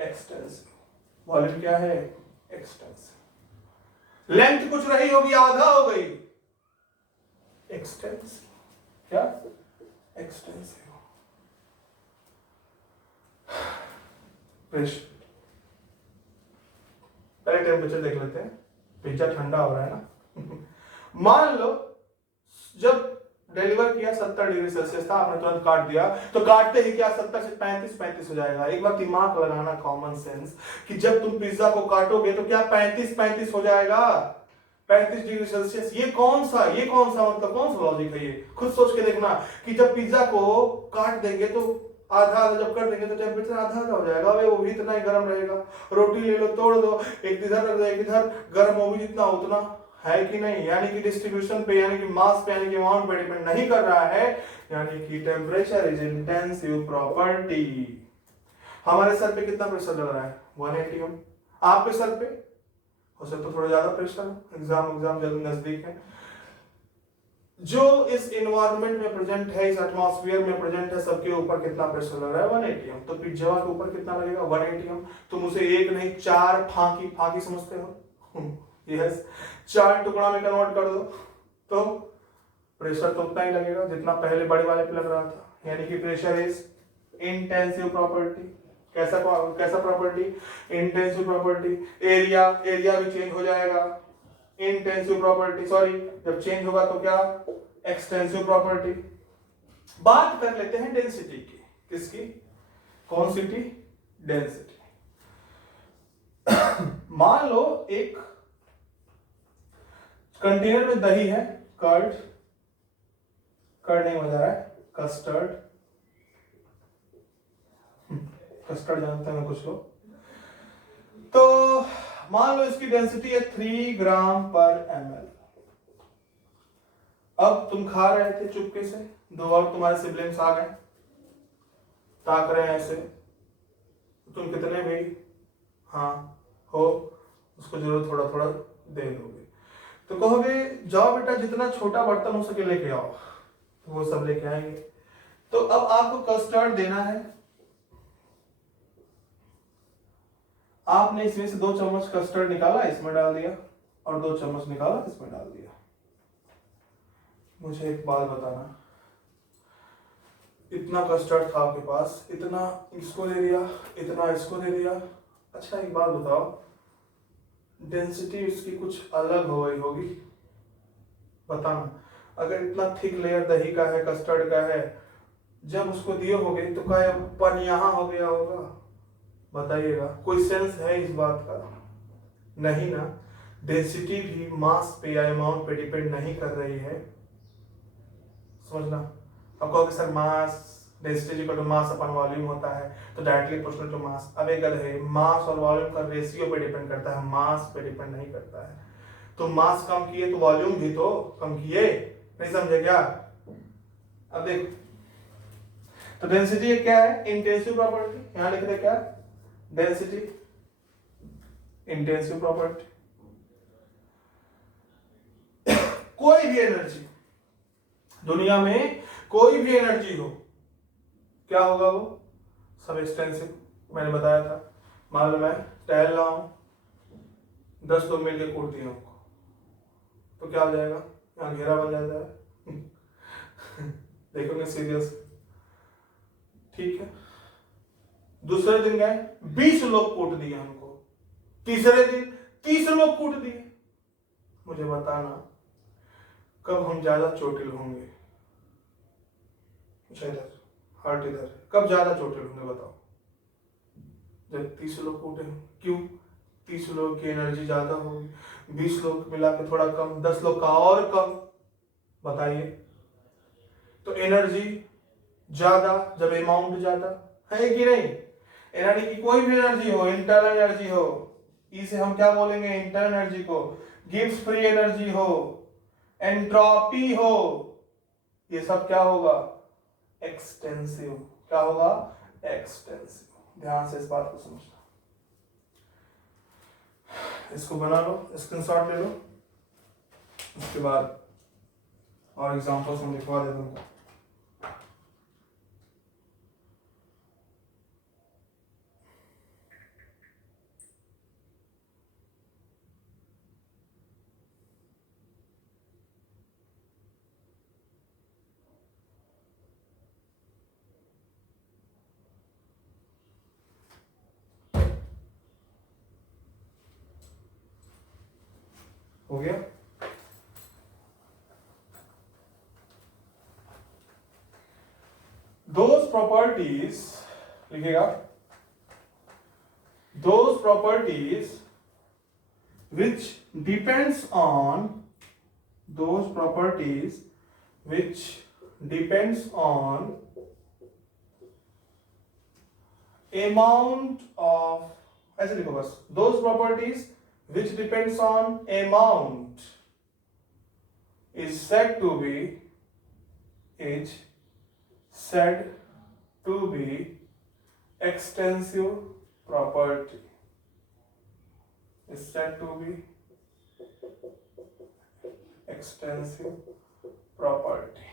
एक्सटेंसिव। वॉल्यूम क्या है, एक्सटेंसिव। लेंथ कुछ रही होगी, आधा हो गई, एक्सटेंसिव। क्या, एक्सटेंसिव। प्रेशर, पहले टेम्परेचर देख लेते हैं, पिज्जा ठंडा हो रहा है ना मान लो जब डिलीवर किया 70 डिग्री सेल्सियस था, आपने तुरंत काट दिया, तो काटते ही क्या 70 से 35 हो जाएगा। एक बार दिमाग लगाना, कॉमन सेंस, कि जब तुम पिज्जा को काटोगे तो क्या 35 हो जाएगा, 35 डिग्री सेल्सियस। ये कौन सा मतलब कौन सा लॉजिक है, ये खुद सोच के देखना कि जब पिज्जा को काट देंगे तो आधा जब कर देंगे तो टेम्परेचर आधा हो जाएगा, वो भी इतना ही गर्म रहेगा। रोटी ले लो, तोड़ दो, एक इधर रख दो, एक इधर, गर्म वो भी जितना उतना है कि नहीं। यानी कि डिस्ट्रीब्यूशन पे, यानी कि मास पे, यानी कि अमाउंट पे डिपेंड नहीं कर रहा है, यानी कि टेम्परेचर इज इंटेंसिव प्रॉपर्टी। हमारे सर पे कितना प्रेशर लग रहा है, 180 m। आपके सर पे हो सकता तो थोड़ा ज्यादा प्रेशर, एग्जाम जल्दी नजदीक है। जो इस इन्वायरमेंट में प्रेजेंट है, इस एटमॉस्फेयर में प्रेजेंट है, सबके ऊपर कितना प्रेशर लग रहा है, 180 m। तो पिज्जा के ऊपर कितना लगेगा, 180 m। तुम उसे एक नहीं 4 फांकी समझते हो यस, 4 टुकड़ा में कन्वर्ट कर दो तो प्रेशर तो उतना ही लगेगा जितना पहले बड़े वाले पे लग रहा था। यानी कि प्रेशर इज इंटेंसिव प्रॉपर्टी। कैसा प्रॉपर्टी, इंटेंसिव प्रॉपर्टी। एरिया भी चेंज हो जाएगा, इंटेंसिव प्रॉपर्टी, सॉरी जब चेंज होगा तो क्या, एक्सटेंसिव प्रॉपर्टी। बात कर लेते हैं डेंसिटी की, किसकी, कौन सी थी, डेंसिटी। मान लो एक कंटेनर में दही है, कर्ड, कर्ड नहीं बजा रहा है, कस्टर्ड। कस्टर्ड जानते हैं कुछ लोग। तो मान लो इसकी डेंसिटी है 3 ग्राम पर ml। अब तुम खा रहे थे चुपके से, दो और तुम्हारे सिबलिंग्स आ गए, ताक रहे हैं ऐसे, तुम कितने भी हाँ हो उसको जरूर थोड़ा थोड़ा दे दोगे। तो कहोगे जाओ बेटा जितना छोटा बर्तन हो सके लेके आओ, तो वो सब लेके आएंगे। तो अब आपको कस्टर्ड देना है, आपने इसमें से 2 चम्मच कस्टर्ड निकाला इसमें डाल दिया और 2 चम्मच निकाला इसमें डाल दिया। मुझे एक बात बताना, इतना कस्टर्ड था आपके पास, इतना इसको दे दिया, इतना इसको दे दिया, अच्छा एक बात बताओ, डेंसिटी इसकी कुछ अलग हो गई होगी, बताना। अगर इतना थिक लेयर दही का है, कस्टर्ड का है, जब उसको दिए होगे तो क्या पन यहाँ हो गया होगा, बताइएगा। कोई सेंस है इस बात का? नहीं ना। डेंसिटी भी मास पे या अमाउंट पे डिपेंड नहीं कर रही है, समझना। अब कहोगे sir mass density equal to mass upon volume होता है तो डायरेक्टली प्रोपोर्शनल टू मास। अब एक गलत है, मास और वॉल्यूम का रेशियो पे डिपेंड करता है, मास पे डिपेंड नहीं करता है। तो मास कम किए तो वॉल्यूम भी तो कम किए, नहीं समझे क्या? अब देख, तो डेंसिटी क्या है? Intensive property. यहां लिख दे क्या? Density intensive property. कोई भी एनर्जी दुनिया में, कोई भी एनर्जी हो, क्या होगा वो? सब एक्सटेंसिव। मैंने बताया था, मान लो मैं टहल रहा हूं, 10 लोग मिलकर कूट दिए हमको, तो क्या हो जाएगा? यहाँ घेरा बन जाता है। देखोगे सीरियस, ठीक है। दूसरे दिन गए, 20 लोग कूट दिए हमको, तीसरे दिन 30 लोग कूट दिए। मुझे बताना कब हम ज्यादा चोटिल होंगे? इधर हार्ट इधर, कब ज्यादा चोटिल होंगे बताओ? जब 30 लोग कूटे। क्यों? 30 लोग की एनर्जी ज्यादा होगी, 20 लोग मिला के थोड़ा कम, 10 लोग का और कम, बताइए। तो एनर्जी ज्यादा जब अमाउंट ज्यादा है कि नहीं? एनर्जी की कोई भी एनर्जी हो, इंटरनल एनर्जी हो, इसे हम क्या बोलेंगे? इंटरनल एनर्जी को। गिब्स फ्री एनर्जी हो, एंट्रोपी हो, ये सब क्या होगा? एक्सटेंसिव। क्या होगा? एक्सटेंसिव। ध्यान से इस बात को समझना। इसको बना लो, स्क्रीनशॉट ले लो, उसके बाद और एग्जांपल्स हम लिखवा देते हैं। हो गया? Those properties, लिखेगा, those properties which depends on, those properties which depends on amount of, ऐसे लिखो बस, those properties which depends on amount is said to be, is said to be extensive property, is said to be extensive property.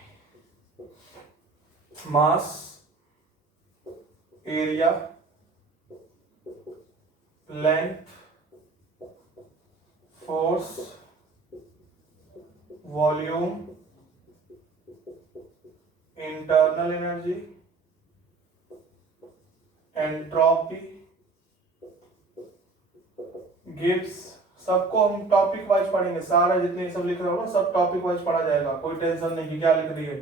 Mass, area, length, force, volume, internal energy, entropy, Gibbs. सबको हम topic wise पढ़ेंगे, सारा जितने सब लिख रहे हो ना सब टॉपिक वाइज पढ़ा जाएगा, कोई टेंशन नहीं कि क्या लिख रही है।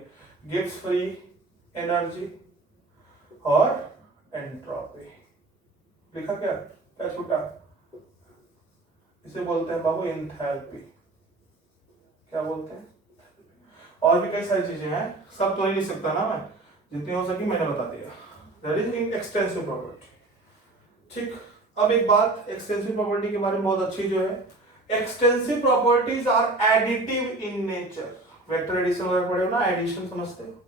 गिब्स फ्री एनर्जी और एंट्रोपी लिखा क्या? क्या छूटा? इसे बोलते हैं बाबू एंथैल्पी। क्या बोलते हैं? और भी कई सारी चीजें हैं, सब तो नहीं सकता ना मैं, जितनी हो सकी मैंने बता दिया। That is extensive property. ठीक, अब एक बात एक्सटेंसिव प्रॉपर्टी के बारे में बहुत अच्छी जो है, extensive properties are additive in nature. Vector addition वगैरह पढ़े हो ना, एडिशन समझते हो।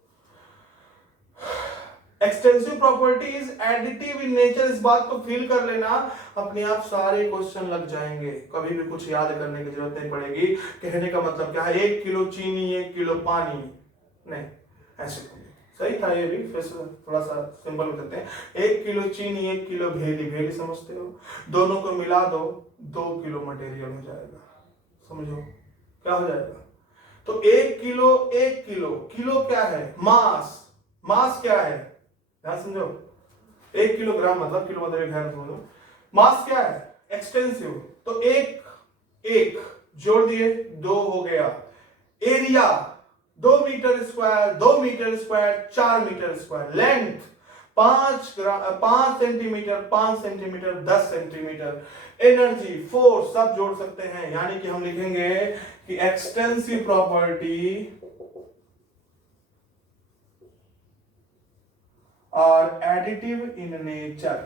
Extensive property is additive in nature, इस बात को फील कर लेना, अपने आप सारे क्वेश्चन लग जाएंगे, कभी भी कुछ याद करने की जरूरत नहीं पड़ेगी। कहने का मतलब क्या है, 1 किलो चीनी 1 किलो पानी, नहीं ऐसे सही था ये भी, फिर थोड़ा सा सिंपल करते हैं। 1 किलो चीनी 1 किलो भेली, भेली समझते हो, दोनों को मिला दो 2 किलो मटेरियल हो जाएगा, समझो क्या हो जाएगा। तो 1 किलो 1 किलो, किलो क्या है, मास, मास क्या है ध्यान समझो, 1 किलोग्राम मतलब, किलो मतलब एक है समझो, मास क्या है एक्सटेंसिव, तो एक जोड़ दिए 2 हो गया, area 2 metre square 2 metre square 4 metre square, length 5 centimetre 5 centimetre 10 centimetre, energy force सब जोड़ सकते हैं, यानी कि हम लिखेंगे कि extensive property are additive in nature,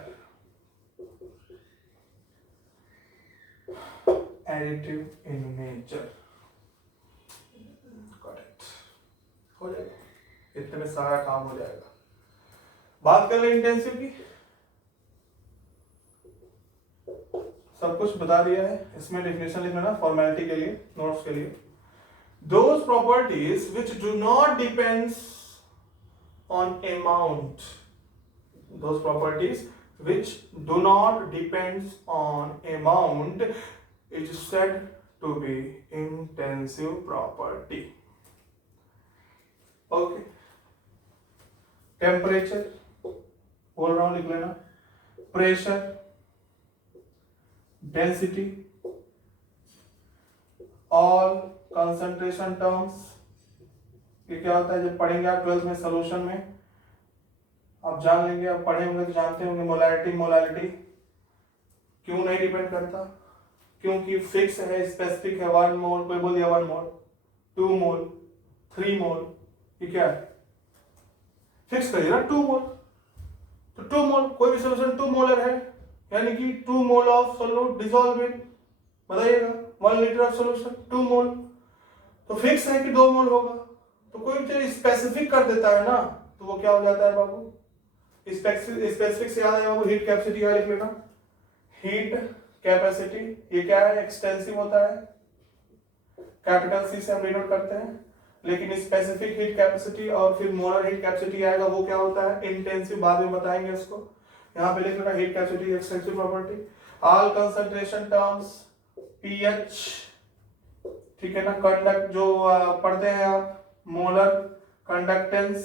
additive in nature, got it, हो जाएगा, इतने में सारा काम हो जाएगा। बात कर ले इंटेंसिव की, सब कुछ बता दिया है, इसमें डेफिनेशन लिखना ना फॉर्मेलिटी के लिए, नोट्स के लिए। Those properties which do not depends on amount, those properties which do not depends on amount is said to be intensive property. Okay, temperature बोल रहा हूं लिख लेना, pressure, density, all concentration terms, ये क्या होता है जब पढ़ेंगे आप 12th में सॉल्यूशन में, आप जान लेंगे, आप पढ़े होंगे तो जानते होंगे। मोलैरिटी, मोलैरिटी क्यों नहीं डिपेंड करता, क्योंकि फिक्स है, स्पेसिफिक है, 1 मोल, कोई बोल दिया 1 मोल, 2 मोल, 3 मोल, ये क्या है फिक्स करिए ना 2 मोल, तो 2 मोल कोई भी सॉल्यूशन 2 मोलर है, यानी कि 2 mole of solute dissolve in, बताइएगा 1 लीटर ऑफ सॉल्यूशन 2 मोल, तो फिक्स है कि 2 मोल होगा। तो कोई चीज स्पेसिफिक कर देता है ना, तो वो क्या हो जाता है बाबू, स्पेसिफिक से याद है बाबू, हीट कैपेसिटी क्या लिख लेना, हीट कैपेसिटी, ये क्या है एक्सटेंसिव होता है, कैपिटल सी से हम डिनोट करते हैं, लेकिन स्पेसिफिक हीट कैपेसिटी और फिर मोलर हीट कैपेसिटी आएगा, वो क्या होता है इंटेंसिव, बाद में बताएंगे इसको। यहाँ पे लिख लेना heat capacity extensive property, all concentration terms, pH, ठीक है ना, कंडक्ट जो पढ़ते हैं आप, मोलर, कंडक्टेंस,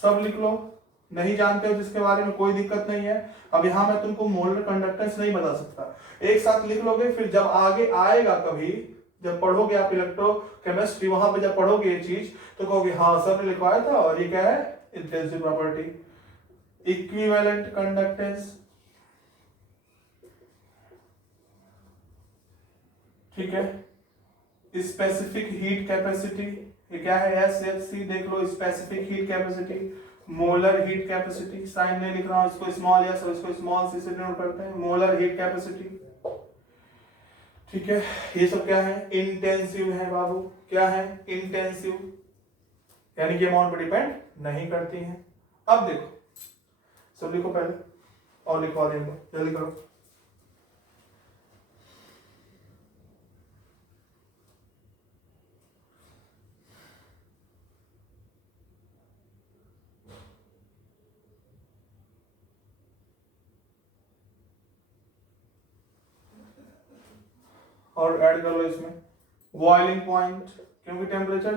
सब लिख लो, नहीं जानते हो जिसके बारे में कोई दिक्कत नहीं है। अब यहां मैं तुमको मोलर कंडक्टेंस नहीं बता सकता, एक साथ लिख लोगे, फिर जब आगे आएगा कभी, जब पढ़ोगे आप इलेक्ट्रोकेमिस्ट्री, वहां पे जब पढ़ोगे ये चीज तो कहोगे हाँ सर ने लिखवाया था, और ये क्या है इंटेंसिव प्रॉपर्टी। इक्विवेलेंट कंडक्टेंस, ठीक है, स्पेसिफिक हीट कैपेसिटी, ये क्या है एसएफसी, देख लो specific heat capacity, molar heat capacity, sign नहीं लिख रहा हूं, इसको स्मॉल एस और इसको स्मॉल सी से डिनोट करते हैं, मोलर हीट कैपेसिटी, ठीक है। ये सब क्या है इंटेंसिव है बाबू, क्या है इंटेंसिव, यानी कि अमाउंट पर डिपेंड नहीं करती हैं। अब देखो सब लिखो पहले और लिखवा देंगे, जल्दी करो। और ऐड कर लो इसमें बॉइलिंग पॉइंट, क्योंकि टेम्परेचर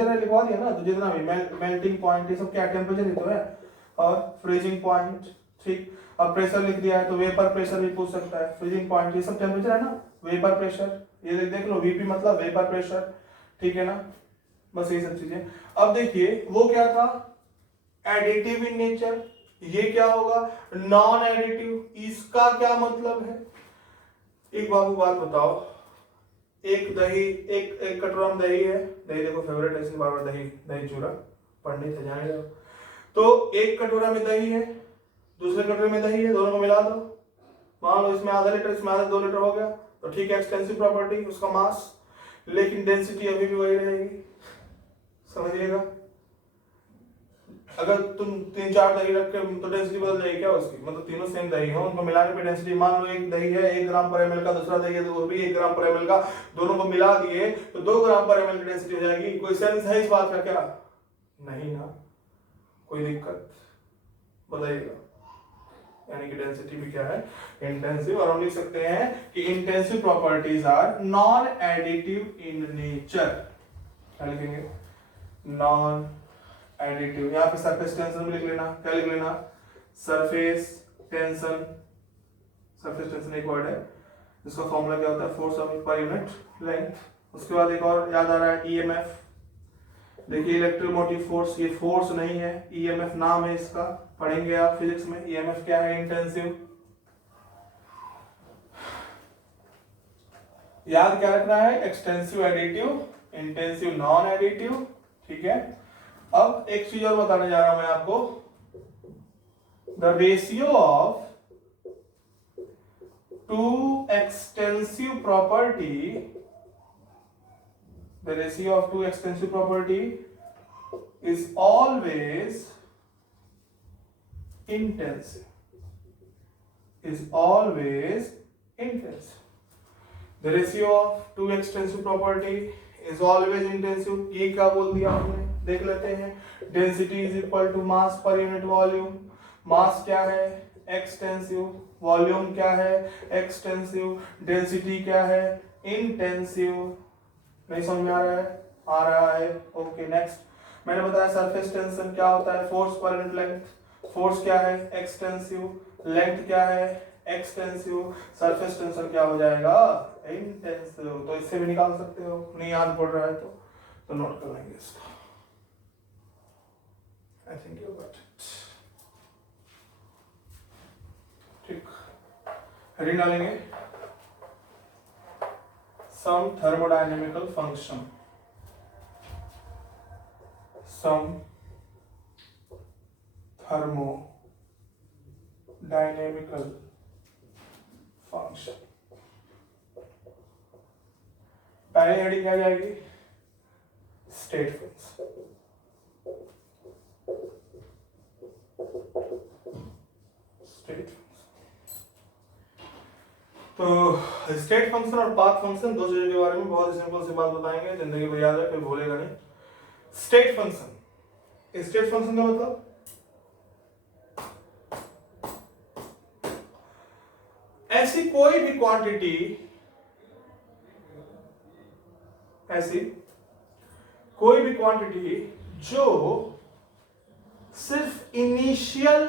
है लिखवा दिया ना, तो जितना भी मेल्टिंग पॉइंट, ये सब क्या टेम्परेचर ही तो है, और फ्रीजिंग पॉइंट, ठीक। अब प्रेशर लिख दिया है तो वेपर प्रेशर भी पूछ सकता है, फ्रीजिंग पॉइंट ये सब टेम्परेचर है ना, वेपर प्रेशर ये देख लो, वीपी मतलब वेपर प्रेशर, ठीक है ना, बस ये सब चीजें। अब देखिए वो क्या था एडिटिव इन नेचर, ये क्या होगा नॉन एडिटिव, इसका क्या मतलब है। एक बाबू बात बताओ, एक दही, एक कटोरा में दही है, दही देखो फेवरेट है, इसलिए बार बार दही दही चूरा पढ़ने से जाने दो। तो एक कटोरा में दही है, दूसरे कटोरे में दही है, दोनों को मिला दो, मान लो इसमें आधा लीटर, इसमें आधा 2 लीटर हो गया, तो ठीक है, एक्सटेंसिव प्रॉपर्टी उसका मास, लेकिन डेंसिटी अभी भी वही रहेगी, समझिएगा। अगर तुम 3-4 दही रख के तो डेंसिटी बदल जाएगी क्या उसकी, मतलब तीनों सेम दही है, उनको मिलाने पे डेंसिटी, मान लो एक दही है 1 ग्राम पर ml का, दूसरा दही है तो वो भी 1 ग्राम पर ml का, दोनों को मिला दिए तो 2 ग्राम पर ml की डेंसिटी हो जाएगी। कोई सेंस है इस बात का क्या? नहीं ना, कोई दिक्कत, बताइएगा। यानी कि डेंसिटी भी क्या है, इंटेंसिव। और हम लिख सकते हैं कि intensive properties are non additive in nature. क्या लिखेंगे? Non additive. यहाँ पे सरफेस टेंशन भी लिख लेना, क्या लिख लेना? Surface tension. सरफेस टेंशन एक वर्ड है जिसका फॉर्मूला क्या होता है? Force of per unit length. उसके बाद एक और याद आ रहा है, ईएमएफ। देखिए इलेक्ट्रोमोटिव फोर्स, ये फोर्स नहीं है, ईएमएफ नाम है इसका, पढ़ेंगे आप फिजिक्स में। ईएमएफ क्या है? इंटेंसिव। याद क्या रखना है? Extensive additive, intensive non additive, ठीक है। अब एक चीज और बताने जा रहा हूं मैं आपको, the ratio of two extensive property, the ratio of two extensive property is always intensive, is always intensive. The ratio of two extensive property is always intensive. ये क्या बोल दिया आपने? देख लेते हैं। Density is equal to mass per unit volume. Mass क्या है? Extensive. Volume क्या है? Extensive. Density क्या है? Intensive. नहीं समझ में आ रहा है? आ रहा है, ओके नेक्स्ट। मैंने बताया सरफेस टेंशन क्या होता है? Force per unit length. Force क्या है? एक्सटेंसिव। लेंथ क्या है? एक्सटेंसिव। सरफेस टेंशन क्या हो जाएगा? इंटेंसिव। तो इससे भी निकाल सकते हो, नहीं याद पड़ रहा है तो नोट कर लेंगे इसको। I think you got it. ठीक, हेडिंग डालेंगे, some thermodynamical function, some thermodynamical function। पहले हेडिंग क्या जाएगी? State function. स्टेट तो स्टेट फंक्शन और पाथ फंक्शन दो चीजों के बारे में बहुत सिंपल सी बात बताएंगे, जिंदगी में याद है, कोई भूलेगा नहीं। स्टेट फंक्शन, स्टेट फंक्शन का मतलब ऐसी कोई भी क्वांटिटी, ऐसी कोई भी क्वांटिटी जो सिर्फ इनिशियल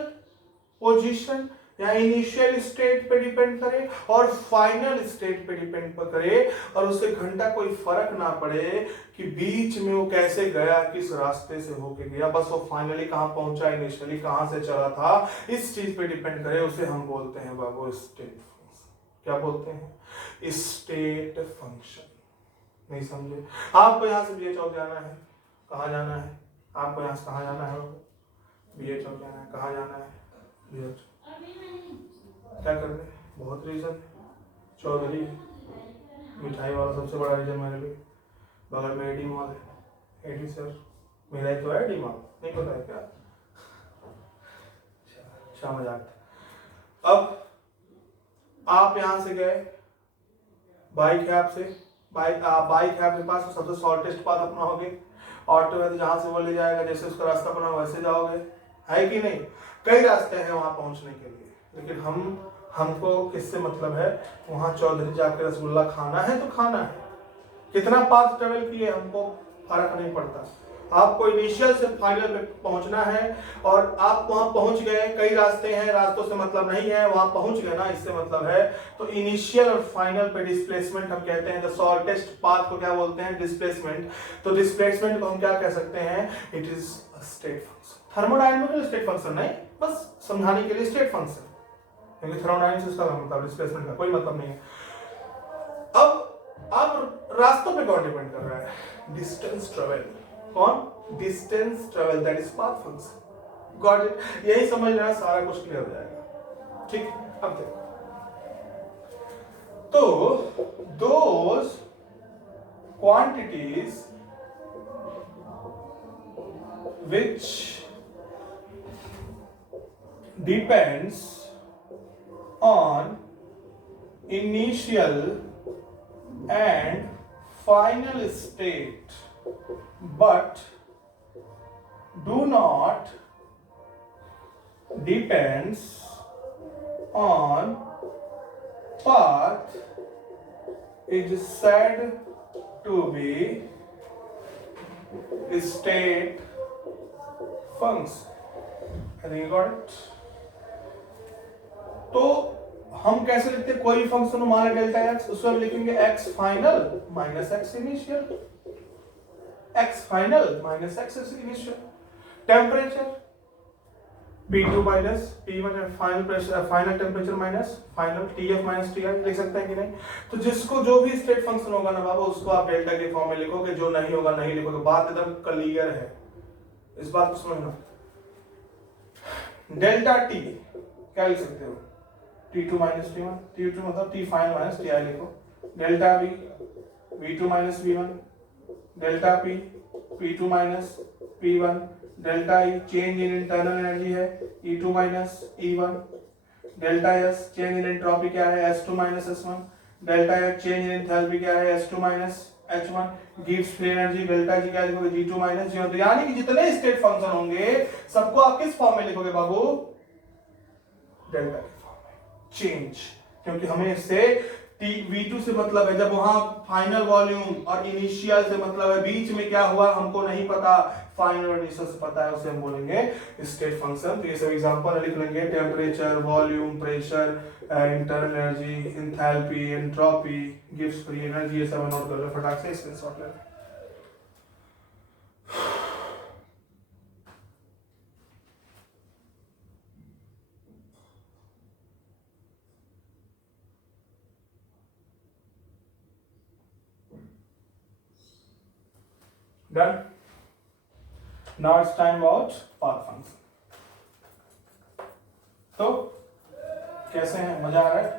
पोजीशन या इनिशियल स्टेट पे डिपेंड करे और फाइनल स्टेट पे डिपेंड करे, और उससे घंटा कोई फर्क ना पड़े कि बीच में वो कैसे गया, किस रास्ते से होके गया, बस वो फाइनली कहां पहुंचा, इनिशियली कहां से चला था, इस चीज पे डिपेंड करे, उसे हम बोलते हैं बाबू स्टेट फंक्शन। क्या बोलते हैं? State function. नहीं समझे? आपको यहां से बीए चौक जाना है, कहां जाना है? आपको यहां से कहां जाना है? बीए चौक जाना है, कहां जाना है? बीए चौक। क्या करने? बहुत रीजन। चौधरी मिठाई वाला सबसे बड़ा रीजन मेरे लिए, बगल में एडी मॉल है। एडी सर मेरा ही तो है, एडी मॉल नहीं पता है क्या? अच्छा मजाक। अब आप यहां से गए, बाइक है आपसे, बाइक है आपके पास, तो सबसे शॉर्टेस्ट पाथ अपनाओगे। ऑटो है तो जहां से वो ले जाएगा, जैसे उसका रास्ता बना वैसे जाओगे, है कि नहीं? कई रास्ते हैं वहां पहुंचने के लिए, लेकिन हमको किससे मतलब है? वहां चौधरी जाकर रसगुल्ला खाना है तो खाना है। कितना पाथ ट्रेवल किए हमको फर्क नहीं पड़ता। आपको इनिशियल से फाइनल पे पहुंचना है और आप वहां पहुंच गए। कई रास्ते हैं, रास्तों से मतलब नहीं है, वहां पहुंच गए ना, इससे मतलब है। तो इनिशियल और फाइनल पे डिस्प्लेसमेंट हम कहते हैं, द शॉर्टेस्ट पाथ को क्या बोलते हैं? डिस्प्लेसमेंट। तो डिस्प्लेसमेंट को हम क्या कह सकते हैं? It is state function. Thermodynamical state function नहीं, बस समझाने के लिए स्टेट फंक्शन, क्योंकि थर्मोडायनेमिक्स इसका मतलब डिस्प्लेसमेंट का कोई मतलब नहीं है। अब अब रास्तों पे कौन डिपेंड कर रहा है? Distance travel. कौन? Distance travel, that is path function. Got it? यही समझ लेना, सारा कुछ क्लियर हो जाएगा। ठीक है, अब देखो, तो those quantities which depends on initial and final state but do not depends on path is said to be state function. I think you got it. तो हम कैसे लिखते हैं? कोई भी फंक्शन मान डेल्टा एक्स, उसमें हम लिखेंगे x final minus x initial, x final minus x initial. Temperature P2 minus P1 है, final pressure, final temperature minus final TF minus TI, लिख सकते हैं कि नहीं? तो जिसको जो भी स्टेट फंक्शन होगा ना बाबा, उसको आप डेल्टा के फॉर्म में लिखोगे, जो नहीं होगा नहीं लिखोगे। बात एकदम क्लियर है, इस बात को समझना। डेल्टा टी क्या लिख सकते हो? T2 माइनस T1, T2 मतलब T फाइनल माइनस TI लिखो। Delta V V2 minus V1, delta P P2 minus P1, delta E change in internal energy है E2 minus E1, delta S change in entropy क्या है S2 minus S1, delta H change in enthalpy क्या है S2 minus H1, gives free energy delta G क्या लिखोगे? G2 minus G1। तो यानी कि जितने स्टेट फंक्शन होंगे सबको आप किस फॉर्म में लिखोगे बाबू? डेल्टा के फॉर्म में। चेंज, क्योंकि हमें इससे V2 से मतलब है, जब वहां फाइनल वॉल्यूम और इनिशियल से मतलब है, बीच में क्या हुआ हमको नहीं पता, फाइनल और इनिशियल से पता है, उसे हम बोलेंगे स्टेट फंक्शन। तो ये सब एग्जांपल लिख लेंगे, temperature, volume, pressure, internal energy, enthalpy, entropy, gives free energy, ये सब नोट कर लो फटाक से, स्क्रीनशॉट ले लो। Done. Now it's time about path function. तो कैसे हैं? मजा आ रहा है?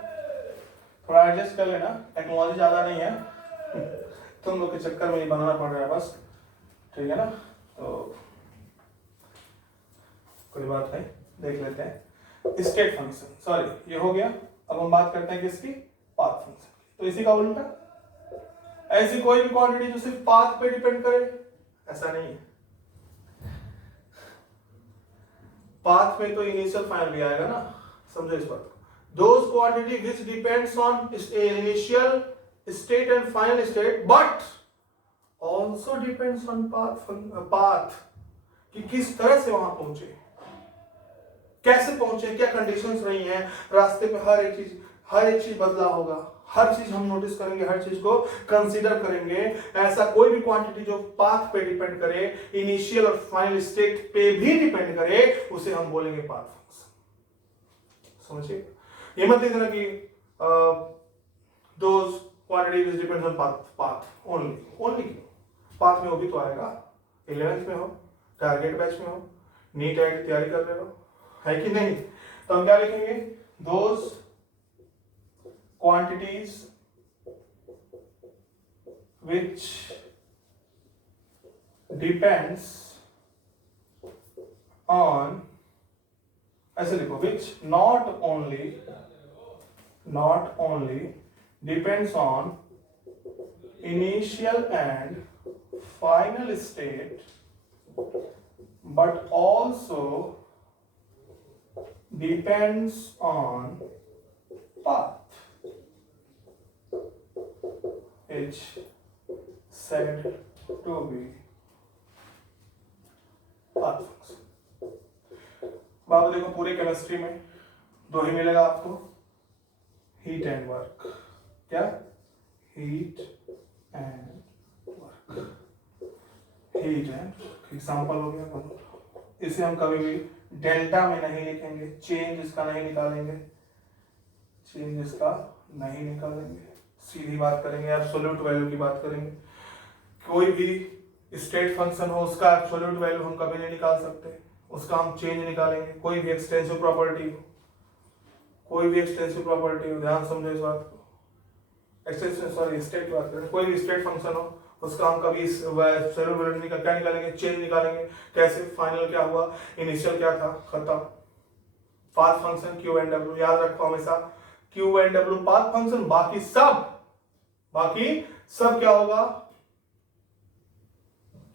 थोड़ा एडजस्ट कर लेना, टेक्नोलॉजी ज्यादा नहीं है, तुम लोग के चक्कर में ही बनाना पड़ रहा है बस, ठीक है ना? तो कोई बात नहीं, देख लेते हैं स्टेट फंक्शन। सॉरी, ये हो गया। अब हम बात करते हैं किसकी? Path function. तो इसी का उल्टा, ऐसी कोई भी क्वांटिटी जो सिर्फ पाथ पे डिपेंड करे, ऐसा नहीं है। पाथ में तो इनिशियल फाइनल भी आएगा ना, समझो इस बात को। Those quantity which depends on initial state and final state but also depends on path कि किस तरह से वहां पहुंचे, कैसे पहुंचे, क्या कंडीशंस रही हैं रास्ते पे, हर एक चीज बदला होगा, हर चीज हम नोटिस करेंगे, हर चीज को कंसीडर करेंगे। ऐसा कोई भी क्वांटिटी जो पाथ पे डिपेंड करे, इनिशियल और फाइनल स्टेट पे भी डिपेंड करे, उसे हम बोलेंगे पाथ फंक्शन। समझिए, ये मत लिखना कि those quantity which depends on path only path में वो भी तो आएगा, 11th में हो, टारगेट बैच में हो, नीट आई की तैयारी कर रहे हो, है कि नहीं? तो हम क्या लिखेंगे? Those quantities which depends on, ऐसे लिखो, which not only depends on initial and final state but also depends on path is said to be path function। बाबू देखो, पूरे केमिस्ट्री में दो ही मिलेगा आपको, हीट एंड वर्क। क्या? Heat and work, heat and example हो गया। इसे हम कभी भी डेल्टा में नहीं लिखेंगे, चेंज इसका नहीं निकालेंगे, सीधी बात करेंगे, एब्सोल्यूट वैल्यू की बात करेंगे। कोई भी स्टेट फंक्शन हो उसका एब्सोल्यूट वैल्यू हम कभी नहीं निकाल सकते, उसका हम चेंज निकालेंगे। कोई भी एक्सटेंसिव प्रॉपर्टी हो, कोई भी एक्सटेंसिव प्रॉपर्टी हो, ध्यान समझो इस बात को। एक्सटेंसिव सॉरी स्टेट की बात करें, कोई भी स्टेट फंक्शन हो उसका हम कभी एब्सोल्यूट वैल्यू क्या निकालेंगे, चेंज निकालेंगे। कैसे? फाइनल क्या हुआ, इनिशियल क्या था, खत्म। Path function Q and W, याद रखो हमेशा Q and W path function, बाकी सब क्या होगा,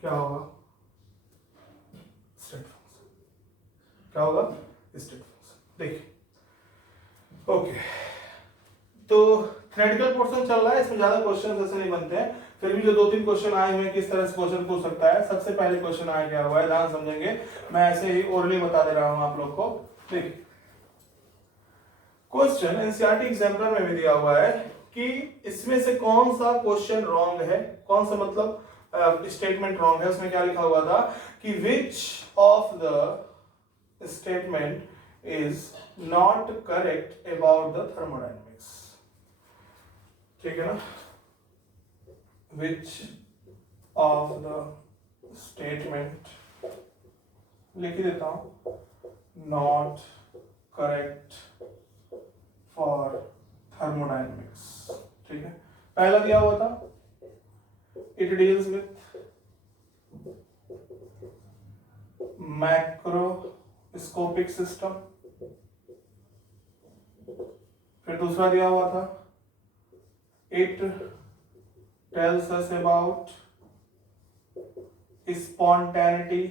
क्या होगा, स्टेट फंक्शन। क्या होगा, स्टेट फंक्शन। देखिए ओके, तो थ्योरेटिकल पोर्शन चल रहा है, इसमें ज्यादा क्वेश्चन ऐसे नहीं बनते हैं, फिर भी जो 2-3 क्वेश्चन आए हुए हैं किस तरह से क्वेश्चन पूछ सकता है। सबसे पहले क्वेश्चन आया क्या हुआ है, ध्यान समझेंगे, मैं ऐसे ही ओरली बता दे रहा हूं आप लोग को। देखिए क्वेश्चन एनसीईआरटी एग्जाम्पलर में भी दिया हुआ है कि इसमें से कौन सा क्वेश्चन रॉन्ग है, कौन सा मतलब स्टेटमेंट रॉन्ग है। उसमें क्या लिखा हुआ था कि which of the statement is not correct about the thermodynamics. ठीक है ना, विच ऑफ द स्टेटमेंट लिख ही देता हूं, नॉट करेक्ट फॉर थर्मोडायनेमिक्स। ठीक है, पहला दिया हुआ था it deals with macroscopic system. फिर दूसरा दिया हुआ था it tells us about spontaneity.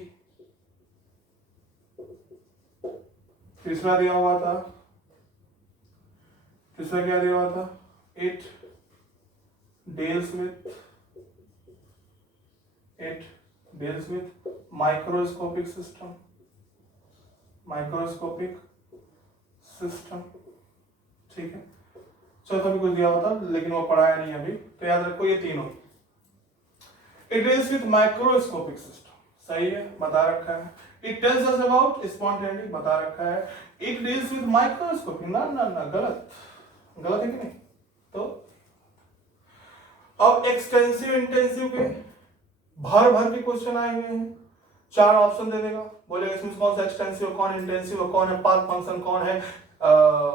तीसरा दिया हुआ था, तीसरा क्या दिया हुआ था, it deals with microscopic system, microscopic system. ठीक है, चौथा भी कुछ दिया हुआ था लेकिन वो पढ़ाया नहीं अभी, तो याद रखो ये तीनों। It deals with microscopic system, सही है, बता रखा है। It tells us about spontaneity, बता रखा है। इट डील्स विथ माइक्रोस्कोपिक, ना ना ना, गलत है कि नहीं। तो अब एक्सटेंसिव इंटेंसिव के भर के क्वेश्चन आए हुए हैं, 4 ऑप्शन दे देगा, बोलेगा इसमें कौन सा एक्सटेंसिव, कौन इंटेंसिव, कौन है पाथ फंक्शन, कौन है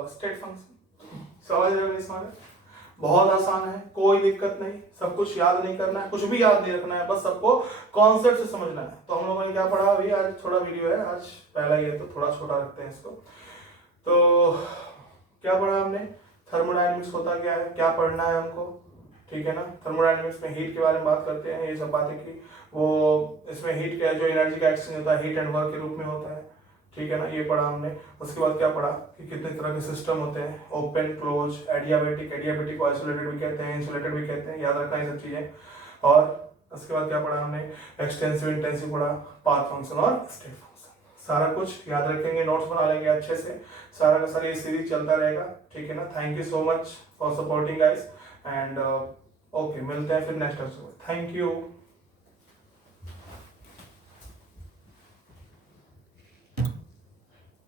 स्टेट फंक्शन। समझ रहे हो इसमें, बहुत आसान है, कोई दिक्कत नहीं, सब कुछ याद नहीं करना है, कुछ भी याद नहीं रखना है, बस सबको कॉन्सेप्ट से समझना है। तो हम लोगों ने क्या पढ़ा अभी, आज थोड़ा वीडियो है, आज पहला ही है तो थोड़ा छोटा रखते हैं इसको। तो क्या पढ़ा हमने, थर्मोडायनेमिक्स होता क्या है, क्या पढ़ना है हमको, ठीक है ना। थर्मोडायनेमिक्स में हीट के बारे में बात करते हैं, ये सब बातें की, वो इसमें हीट का जो एनर्जी का एक्सचेंज होता है हीट एंड वर्क के रूप में होता है, ठीक है ना, ये पढ़ा हमने। उसके बाद क्या पढ़ा कि कितने तरह के सिस्टम होते हैं, ओपन, क्लोज, एडियाबेटिक को आइसोलेटेड भी कहते हैं, इंसुलेटेड भी कहते हैं, याद रखना ये सब चीजें। और उसके बाद क्या पढ़ा हमने, एक्सटेंसिव इंटेंसिव पढ़ा, पाथ फंक्शन और स्टेट फंक्शन, सारा कुछ याद रखेंगे, नोट्स बना लेंगे अच्छे से, सारा का सारा ये सीरीज चलता रहेगा, ठीक है ना। Thank you so much for supporting guys and okay, मिलते हैं फिर नेक्स्ट एपिसोड। Thank you.